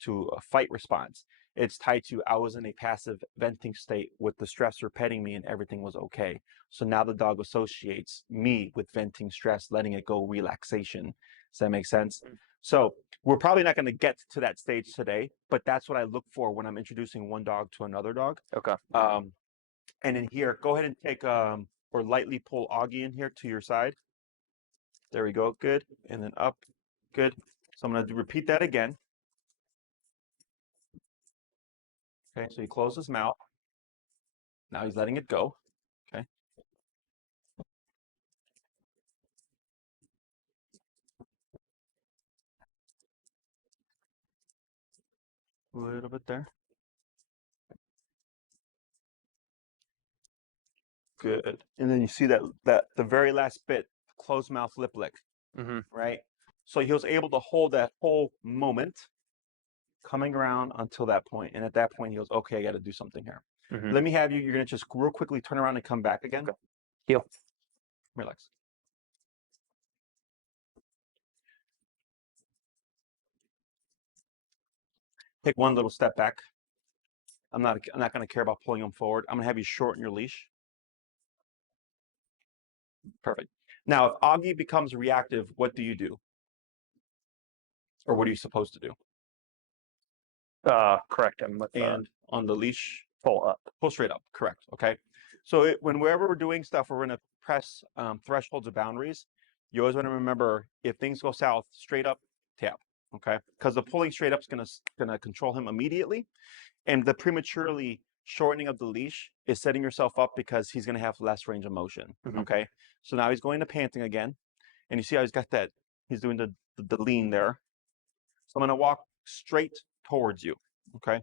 fight response. It's tied to I was in a passive venting state with the stressor petting me and everything was okay. So now the dog associates me with venting stress, letting it go, relaxation. Does that make sense? So we're probably not going to get to that stage today, but that's what I look for when I'm introducing one dog to another dog. Okay. And in here, go ahead and take or lightly pull Augie in here to your side. There we go. Good. And then up. Good. So I'm going to repeat that again. Okay. So he closed his mouth. Now he's letting it go. Okay. A little bit there. Good. And then you see that the very last bit, closed mouth lip lick. Right. So he was able to hold that whole moment. coming around until that point. And at that point, he goes, okay, I got to do something here. Mm-hmm. Let me have you. You're going to just real quickly turn around and come back again. Okay. Heel. Relax. Take one little step back. I'm not going to care about pulling him forward. I'm going to have you shorten your leash. Perfect. Now, if Augie becomes reactive, what do you do? Or what are you supposed to do? Correct him with And on the leash, pull up. pull straight up. Correct. Okay. So whenever we're doing stuff, we're going to press thresholds or boundaries. You always want to remember, if things go south, straight up, tap. Okay. Because the pulling straight up is gonna control him immediately, and the prematurely shortening of the leash is setting yourself up because he's going to have less range of motion. Mm-hmm. Okay. So now he's going to panting again, and you see how he's got that. He's doing the lean there. So I'm going to walk straight towards you. Okay.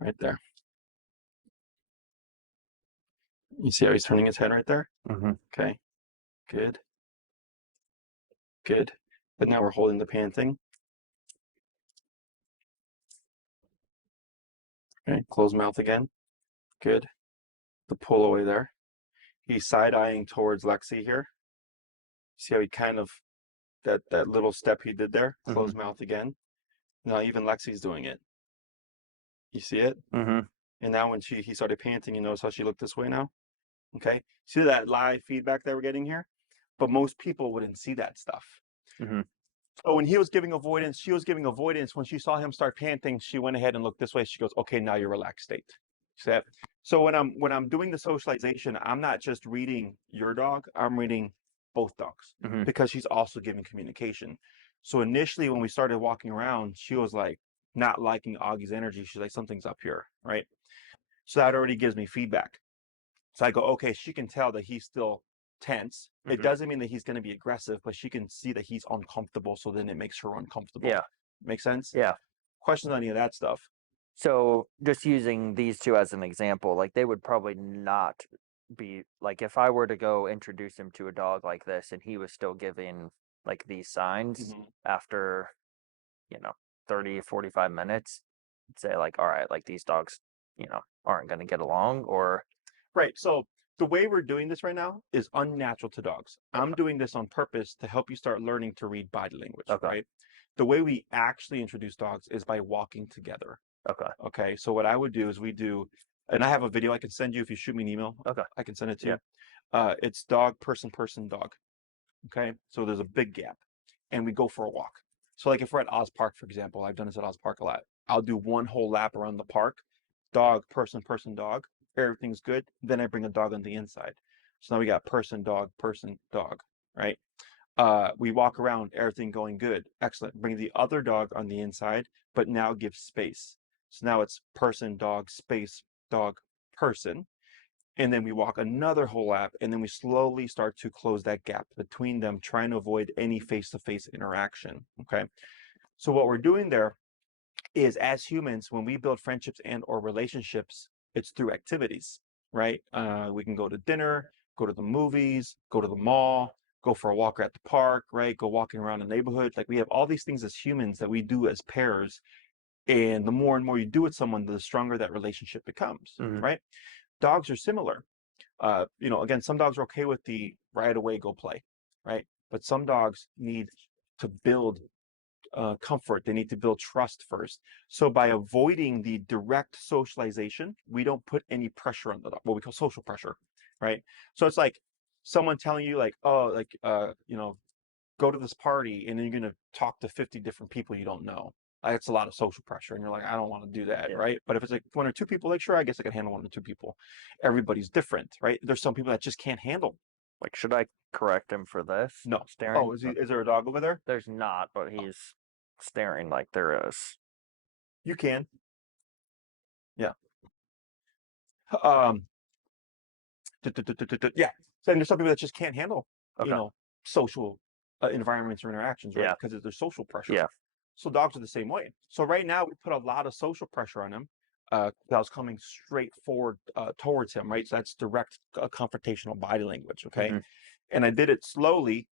Right there. You see how he's turning his head right there? Mm-hmm. Okay. Good. Good. But now we're holding the panting. Okay. Close mouth again. Good. The pull away there. He's side-eyeing towards Lexi here. See how he kind of, that little step he did there? Close mouth again. Now even Lexi's doing it. You see it? Mm-hmm. And now when he started panting, you notice how she looked this way now? Okay. See that live feedback that we're getting here? But most people wouldn't see that stuff. Mm-hmm. So when he was giving avoidance, she was giving avoidance. When she saw him start panting, she went ahead and looked this way. She goes, okay, now you're relaxed state. See that? So when I'm doing the socialization, I'm not just reading your dog, I'm reading both dogs, Mm-hmm. because she's also giving communication. So initially when we started walking around, she was like not liking Augie's energy. She's like, something's up here, right? So that already gives me feedback. So I go, okay, she can tell that he's still tense. It Mm-hmm. doesn't mean that he's going to be aggressive, but she can see that he's uncomfortable. So then it makes her uncomfortable. Yeah. Make sense? Yeah. Questions on any of that stuff? So just using these two as an example, like they would probably not be like, if I were to go introduce him to a dog like this and he was still giving like these signs after, 30, 45 minutes, I'd say like, all right, like these dogs, aren't going to get along, or Right. So the way we're doing this right now is unnatural to dogs. I'm doing this on purpose to help you start learning to read body language, Okay. right? The way we actually introduce dogs is by walking together. Okay. Okay. So what I would do is and I have a video I can send you if you shoot me an email. Okay. I can send it to Yeah. you. It's dog, person, person, dog. Okay. So there's a big gap, and we go for a walk. So like if we're at Oz Park, for example, I've done this at Oz Park a lot. I'll do one whole lap around the park, dog, person, person, dog. Everything's good. Then I bring a dog on the inside. So now we got person, dog, right? We walk around, everything going good. Excellent. Bring the other dog on the inside, but now give space. So now it's person, dog, space, dog, person. And then we walk another whole lap, and then we slowly start to close that gap between them, trying to avoid any face-to-face interaction. Okay. So what we're doing there is, as humans, when we build friendships and or relationships, it's through activities, right? We can go to dinner, go to the movies, go to the mall, go for a walk at the park, right? Go walking around the neighborhood. Like, we have all these things as humans that we do as pairs. And the more and more you do with someone, the stronger that relationship becomes, right? Dogs are similar. Again, some dogs are okay with the right away, go play, right? But some dogs need to build comfort. They need to build trust first. So by avoiding the direct socialization, we don't put any pressure on the dog, what we call social pressure, right? So it's like someone telling you like, oh, like, go to this party and then you're going to talk to 50 different people you don't know. It's a lot of social pressure. And you're like, I don't want to do that, right? But if it's like one or two people, like, sure, I guess I can handle one or two people. Everybody's different, right? There's some people that just can't handle. Like, should I correct him for this? No. Staring? Oh, is there a dog over there? There's not, but he's staring like there is. You can. Yeah. Yeah. So there's some people that just can't handle, social environments or interactions, right? Because there's social pressure. Yeah. So dogs are the same way. So right now we put a lot of social pressure on them. I was coming straight forward towards him, right? So that's direct confrontational body language, okay? Mm-hmm. And I did it slowly,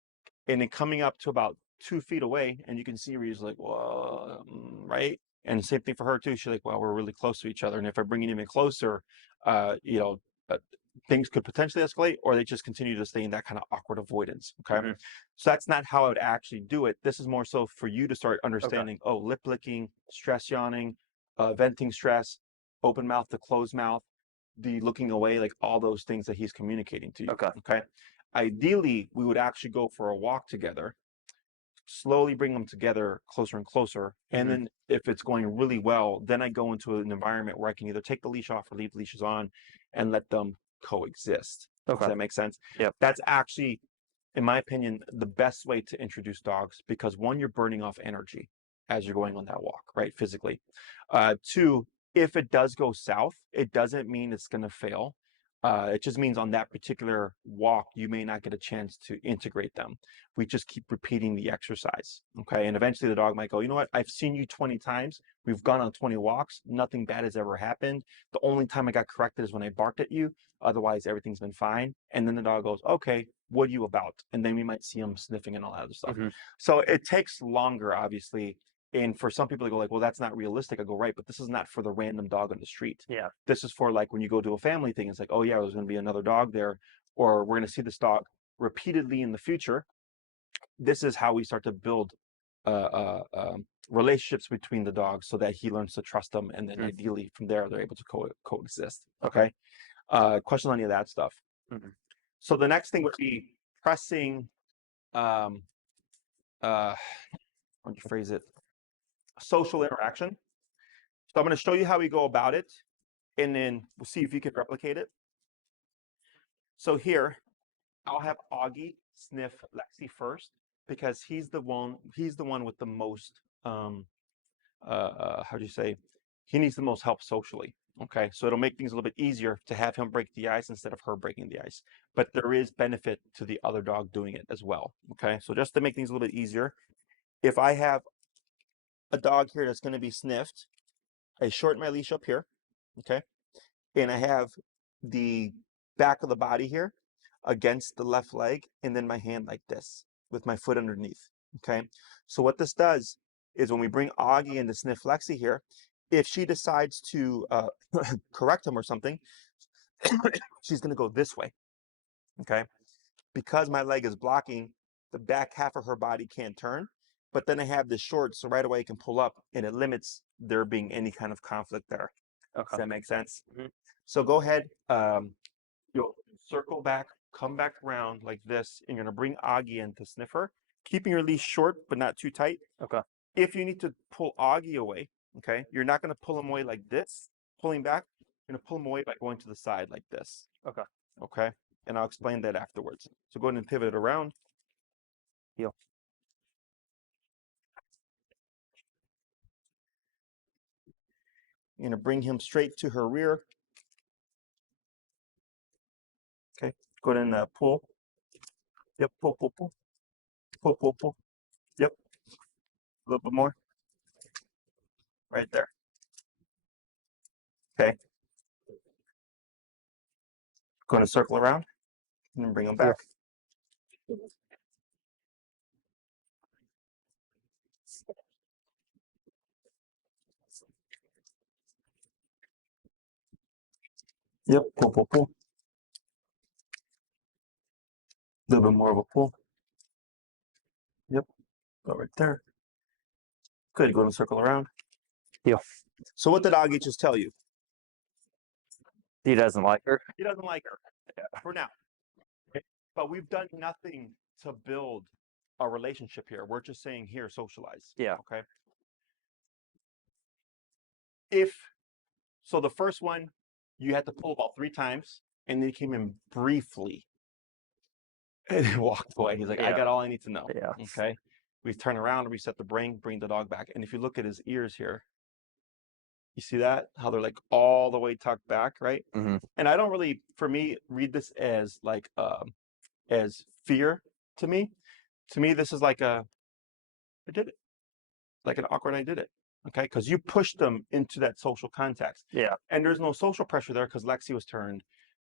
and then coming up to about 2 feet away, and you can see where he's like, "Whoa," right? And the same thing for her too. She's like, "Well, we're really close to each other, and if I bring it even closer, you know, uh, things could potentially escalate, or they just continue to stay in that kind of awkward avoidance." Okay, Mm-hmm. so that's not how I would actually do it. This is more so for you to start Okay. understanding. Oh, lip licking, stress yawning, venting stress, open mouth to closed mouth, the looking away, like all those things that he's communicating to you. Okay. Okay. Ideally, we would actually go for a walk together, slowly bring them together closer and closer. And Mm-hmm. then if it's going really well, then I go into an environment where I can either take the leash off or leave leashes on and let them coexist. Does Okay. that make sense? Yep. That's actually, in my opinion, the best way to introduce dogs because one, you're burning off energy as you're going on that walk, right? Physically. Two, if it does go south, it doesn't mean it's going to fail. It just means on that particular walk, you may not get a chance to integrate them. We just keep repeating the exercise. Okay. And eventually the dog might go, you know what? I've seen you 20 times. We've gone on 20 walks. Nothing bad has ever happened. The only time I got corrected is when I barked at you. Otherwise, everything's been fine. And then the dog goes, okay, what are you about? And then we might see him sniffing and all that other stuff. Mm-hmm. So it takes longer, obviously. And for some people, they go like, well, that's not realistic. I go, right, but this is not for the random dog on the street. Yeah. This is for like when you go to a family thing, it's like, oh yeah, there's going to be another dog there, or we're going to see this dog repeatedly in the future. This is how we start to build relationships between the dogs so that he learns to trust them. And then ideally from there, they're able to coexist. Okay. Questions on any of that stuff. Mm-hmm. So the next thing would be pressing, how would you phrase it? Social interaction. So I'm going to show you how we go about it, and then we'll see if you can replicate it. So here, I'll have Augie sniff Lexi first because he's the one with the most how do you say, he needs the most help socially. Okay, so it'll make things a little bit easier to have him break the ice instead of her breaking the ice. But there is benefit to the other dog doing it as well. Okay, so just to make things a little bit easier, if I have a dog here that's going to be sniffed, I shorten my leash up here. Okay, and I have the back of the body here against the left leg, and then my hand like this with my foot underneath. Okay, so what this does is when we bring Augie in to sniff Lexi here, if she decides to correct him or something, she's going to go this way. Okay, because my leg is blocking, the back half of her body can't turn. But then I have this short, so right away I can pull up, and it limits there being any kind of conflict there. Okay. Does that make sense? Mm-hmm. So go ahead, you'll circle back, come back around like this, and you're gonna bring Augie in to sniff her, keeping your leash short but not too tight. Okay. If you need to pull Augie away, okay, you're not gonna pull him away like this, pulling back. You're gonna pull him away by going to the side like this. Okay. Okay, and I'll explain that afterwards. So go ahead and pivot it around. Heel. You're gonna bring him straight to her rear. Okay, go ahead and pull. Yep, pull, pull, pull. Pull, pull, pull. Yep, a little bit more. Right there. Okay. Going to circle around and then bring them back. Yep, pull, pull, pull. A little bit more of a pull. Yep, go right there. Good, go and circle around. Heel. So what did Augie just tell you? He doesn't like her. He doesn't like her for now. Okay? But we've done nothing to build a relationship here. We're just saying here, socialize. Yeah. Okay. So the first one, you had to pull about 3 times, and then he came in briefly and then walked away. He's like, I got all I need to know. Yeah. Okay. We turn around, reset the brain, bring the dog back. And if you look at his ears here, you see that? How they're like all the way tucked back, right? Mm-hmm. And I don't really, for me, read this as like as fear to me. To me, this is like I did it. Like an awkward I did it. okay? Because you pushed them into that social context. Yeah. And there's no social pressure there because Lexi was turned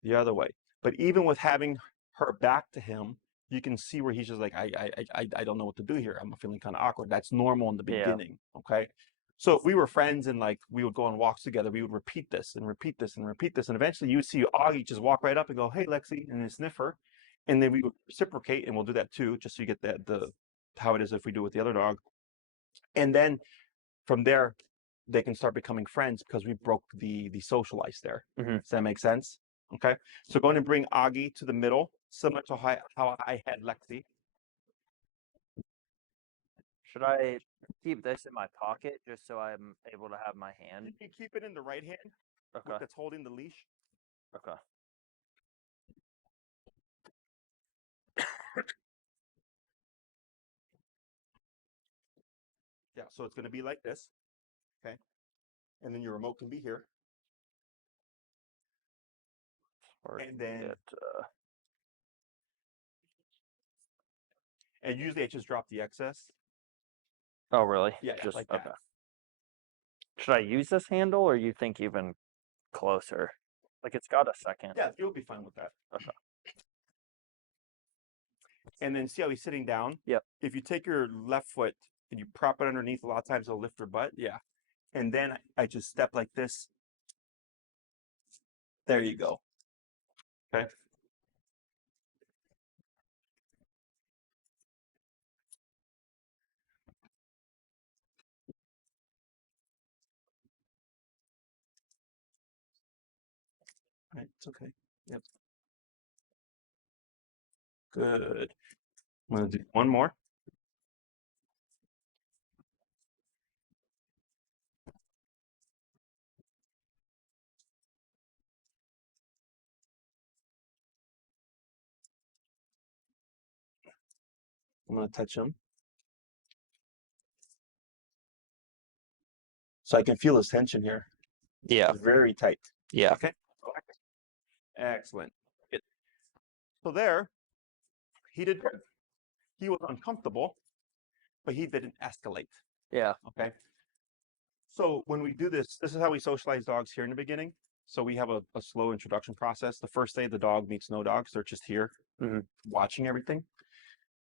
the other way. But even with having her back to him, you can see where he's just like, I don't know what to do here. I'm feeling kind of awkward. That's normal in the Yeah. beginning, okay? So if we were friends and like we would go on walks together, we would repeat this and repeat this and repeat this. And eventually you would see Augie just walk right up and go, hey, Lexi, and then sniff her. And then we would reciprocate, and we'll do that too, just so you get the how it is if we do it with the other dog. And then from there, they can start becoming friends because we broke the social ice there. Mm-hmm. Does that make sense? Okay. So go ahead and bring Augie to the middle, similar to how I had Lexi. Should I keep this in my pocket just so I'm able to have my hand? You can keep it in the right hand Okay. that's holding the leash. Okay. Yeah, so it's going to be like this. Okay. And then your remote can be here. And then, and usually I just drop the excess. Oh, really? Yeah, Just like okay. that. Should I use this handle, or you think even closer? Like it's got a second. Yeah, you'll be fine with that. Okay. And then see how he's sitting down? Yep. If you take your left foot and you prop it underneath, a lot of times it'll lift her butt. Yeah. And then I just step like this. There you go. Okay. All right, it's okay. Yep. Good. I'm gonna do one more. I'm gonna touch him. So I can feel his tension here. Yeah. It's very tight. Yeah. Okay. Excellent. So there, he did good. He was uncomfortable, but he didn't escalate. Yeah. Okay. So when we do this, this is how we socialize dogs here in the beginning. So we have a slow introduction process. The first day, the dog meets no dogs. They're just here watching everything.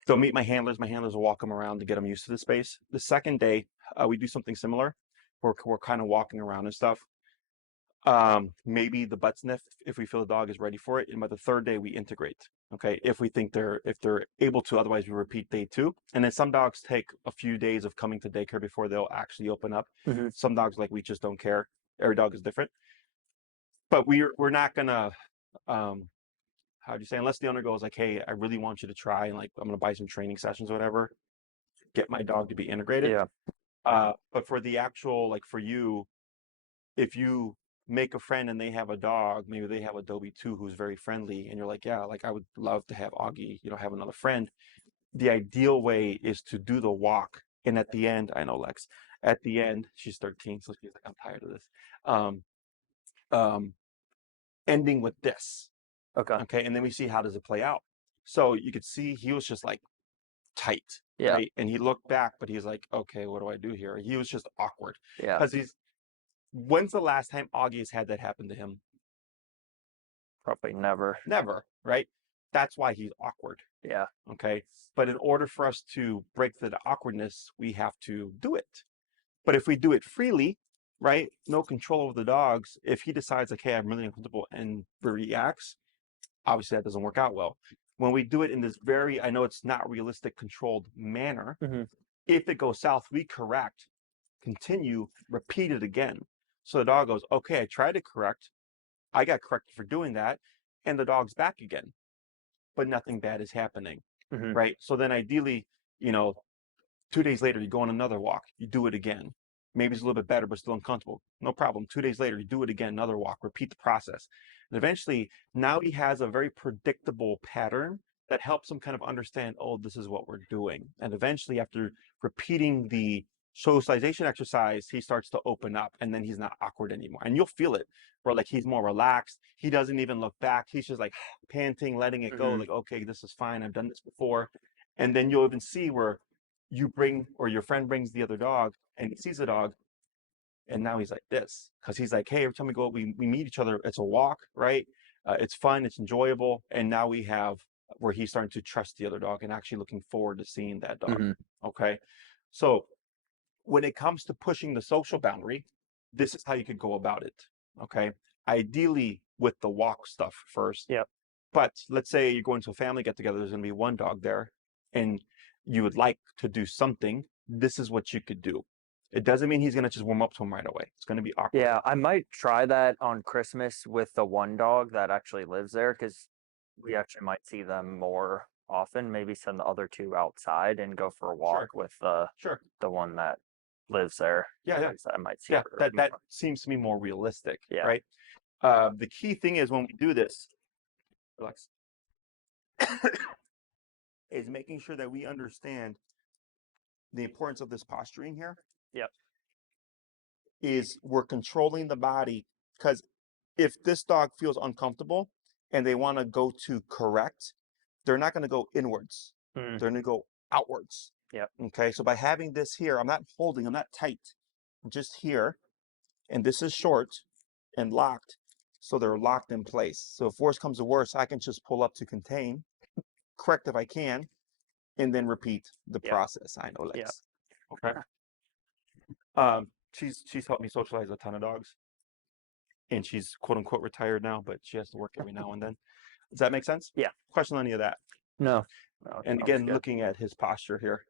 They'll meet my handlers. My handlers will walk them around to get them used to the space. The second day, we do something similar. We're kind of walking around and stuff. Maybe the butt sniff if we feel the dog is ready for it. And by the third day, we integrate. Okay, if we think if they're able to, otherwise we repeat day 2. And then some dogs take a few days of coming to daycare before they'll actually open up. Some dogs, like, we just don't care. Every dog is different. But we're not gonna how do you say, unless the owner goes like, hey, I really want you to try, and like I'm gonna buy some training sessions or whatever, get my dog to be integrated. Yeah. But for the actual, like, for you, if you make a friend and they have a dog, maybe they have a Dobie too who's very friendly, and you're like, yeah, like I would love to have Augie, have another friend. The ideal way is to do the walk, and at the end, I know Lex, at the end, she's 13, so she's like, I'm tired of this. Ending with this. Okay, and then we see how does it play out. So you could see he was just like tight, right? And he looked back, but he's like, okay, what do I do here? He was just awkward. Yeah. Because when's the last time Augie has had that happen to him? Probably never. Never, right? That's why he's awkward. Yeah. Okay. But in order for us to break the awkwardness, we have to do it. But if we do it freely, right? No control over the dogs. If he decides like, hey, I'm really uncomfortable, and reacts, obviously that doesn't work out well. When we do it in this very, I know it's not realistic, controlled manner, if it goes south, we correct, continue, repeat it again. So the dog goes, okay, I tried to correct. I got corrected for doing that. And the dog's back again. But nothing bad is happening, right? So then ideally, 2 days later, you go on another walk, you do it again. Maybe it's a little bit better, but still uncomfortable. No problem. 2 days later, you do it again, another walk, repeat the process. And eventually, now he has a very predictable pattern that helps him kind of understand, oh, this is what we're doing. And eventually, after repeating the socialization exercise, he starts to open up, and then he's not awkward anymore. And you'll feel it, where like he's more relaxed. He doesn't even look back. He's just like panting, letting it go, like, okay, this is fine. I've done this before. And then you'll even see where you bring, or your friend brings the other dog, and he sees the dog, And now he's like this because he's like, hey, every time we go, we meet each other. It's a walk, right? It's fun, it's enjoyable, and now we have where he's starting to trust the other dog and actually looking forward to seeing that dog. Hmm. Okay, so when it comes to pushing the social boundary, this is how you could go about it. Okay, ideally with the walk stuff first. Yep. But let's say you're going to a family get together, there's going to be one dog there, and you would like to do something. This is what you could do. It doesn't mean he's going to just warm up to him right away. It's going to be awkward. Yeah, I might try that on Christmas with the one dog that actually lives there because we actually might see them more often. Maybe send the other two outside and go for a walk Sure, with sure. the one that lives there. Yeah, yeah, 'Cause I might see yeah. her That more. seems to me more realistic, Yeah. right? The key thing is when we do this, relax, is making sure that we understand the importance of this posturing here. Yep. Is we're controlling the body because if this dog feels uncomfortable and they want to go to correct, they're not going to go inwards. Mm. They're going to go outwards. Yep. Okay. So by having this here, I'm not holding, I'm not tight, I'm just here. And this is short and locked. So they're locked in place. So if worse comes to worse, I can just pull up to contain, correct if I can, and then repeat the Yep. process. I know, Yep. Lex. Okay. She's helped me socialize a ton of dogs, and she's quote unquote retired now, but she has to work every now and then. Does that make sense? Yeah. Question on any of that? No. No, And that was again, good. looking at his posture here,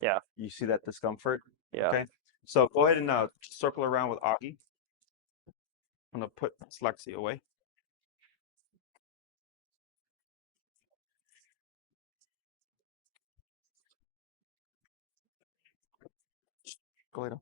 Yeah. you see that discomfort? Yeah. Okay. So go ahead and circle around with Augie. I'm gonna put Lexi away. Go ahead.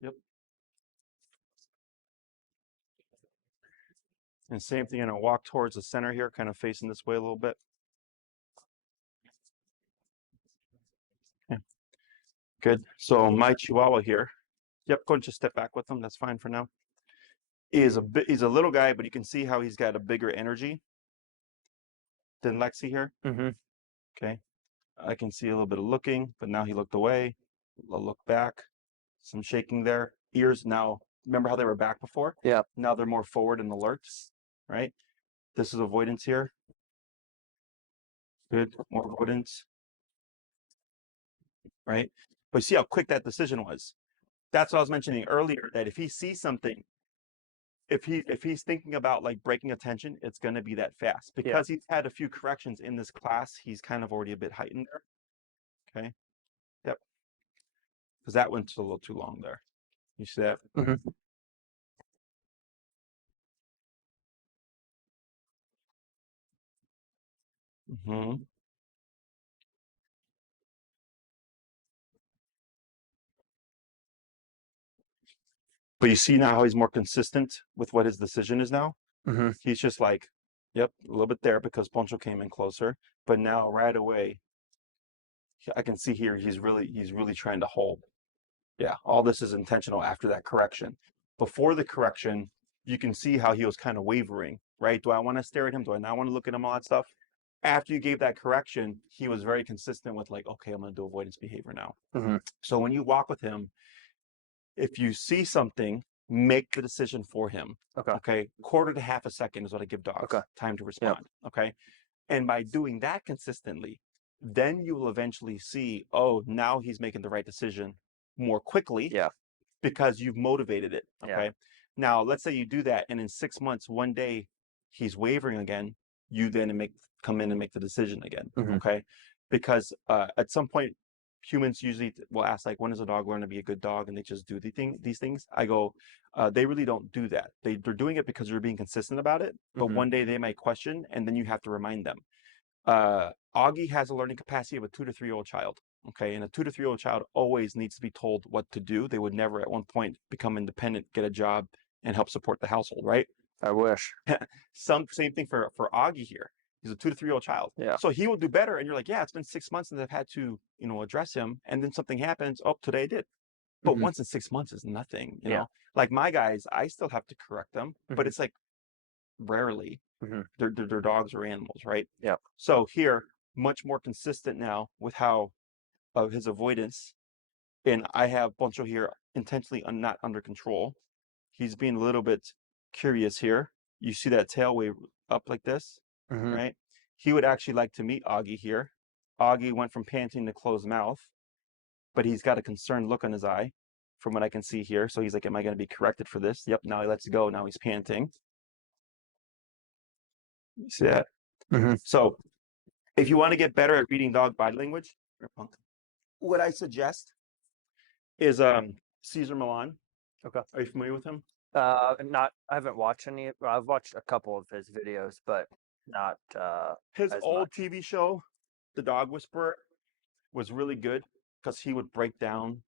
Yep. And same thing, walk towards the center here, kind of facing this way a little bit. Yeah. Good. So my Chihuahua here, yep, go and just step back with him. That's fine for now. He's a little guy, but you can see how he's got a bigger energy than Lexi here. Mm-hmm. Okay. I can see a little bit of looking, but now he looked away. A look back, some shaking there. Ears now, remember how they were back before? Yeah. Now they're more forward and alert, right? This is avoidance here. Good, more avoidance, right? But see how quick that decision was. That's what I was mentioning earlier, that if he sees something, if he's thinking about like breaking attention, it's going to be that fast. Because he's had a few corrections in this class, he's kind of already a bit heightened there. Okay. Yep. Because that went a little too long there. You see that? Mm-hmm. Mm-hmm. But you see now how he's more consistent with what his decision is now? Mm-hmm. He's just like, yep, a little bit there because Poncho came in closer. But now right away, I can see here he's really trying to hold. Yeah, all this is intentional after that correction. Before the correction, you can see how he was kind of wavering, right? Do I want to stare at him? Do I not want to look at him? All that stuff. After you gave that correction, he was very consistent with like, okay, I'm going to do avoidance behavior now. Mm-hmm. So when you walk with him, if you see something, make the decision for him. Okay. Okay. Quarter to half a second is what I give dogs. Okay. Time to respond. Yep. Okay. And by doing that consistently, then you will eventually see, oh, now he's making the right decision more quickly. Yeah. Because you've motivated it. Okay. Yeah. Now, let's say you do that, and in 6 months, one day he's wavering again. You then come in and make the decision again. Mm-hmm. Okay. Because at some point, humans usually will ask like, when does a dog learn to be a good dog? And they just do these things. I go, they really don't do that. They're doing it because you're being consistent about it. But Mm-hmm. one day they might question, and then you have to remind them. Augie has a learning capacity of a 2 to 3 year old child. Okay, and a 2 to 3 year old child always needs to be told what to do. They would never at one point become independent, get a job, and help support the household, right? I wish. Same thing for Augie here. He's a 2 to 3 year old child. Yeah. So he will do better. And you're like, yeah, it's been 6 months since I've had to, address him. And then something happens. Oh, today I did. But Mhm. once in 6 months is nothing, Yeah. Like my guys, I still have to correct them, but Mhm. it's like rarely. Mhm. They're dogs or animals, right? Yeah. So here, much more consistent now with how of his avoidance. And I have Poncho here intentionally not under control. He's being a little bit curious here. You see that tail wave up like this, Mhm. right? He would actually like to meet Augie here. Augie went from panting to closed mouth, but he's got a concerned look on his eye from what I can see here. So he's like, am I going to be corrected for this? Yep, now he lets go. Now he's panting. You see that? Mhm. So if you want to get better at reading dog body language, what I suggest is Caesar Milan. Okay. Are you familiar with him? Not. I haven't watched any. I've watched a couple of his videos, but not His as old much. TV show, The Dog Whisperer, was really good because he would break down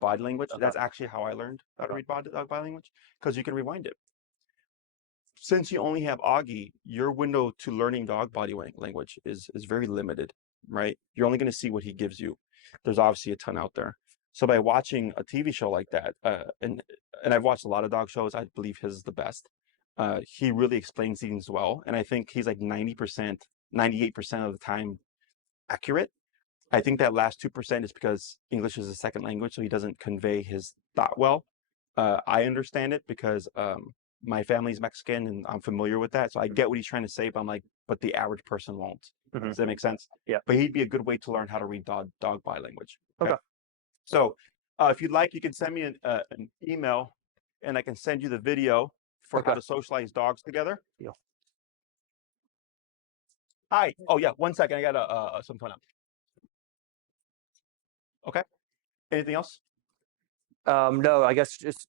body language. Okay. That's actually how I learned how to Okay. read dog body language because you can rewind it. Since you only have Augie, your window to learning dog body language is very limited, right? You're only going to see what he gives you. There's obviously a ton out there. So by watching a TV show like that, and I've watched a lot of dog shows, I believe his is the best. He really explains things well, and I think he's like 90%, 98% of the time accurate. I think that last 2% is because English is a second language, so he doesn't convey his thought well. I understand it because my family's Mexican and I'm familiar with that, so I get what he's trying to say, but I'm like, but the average person won't. Mhm. Does that make sense? Yeah. But he'd be a good way to learn how to read dog body language. Okay. Okay. So if you'd like, you can send me an email, and I can send you the video for how Okay. to socialize dogs together. Yeah. Hi. Oh yeah. 1 second. I got something coming up. Okay. Anything else? No, I guess just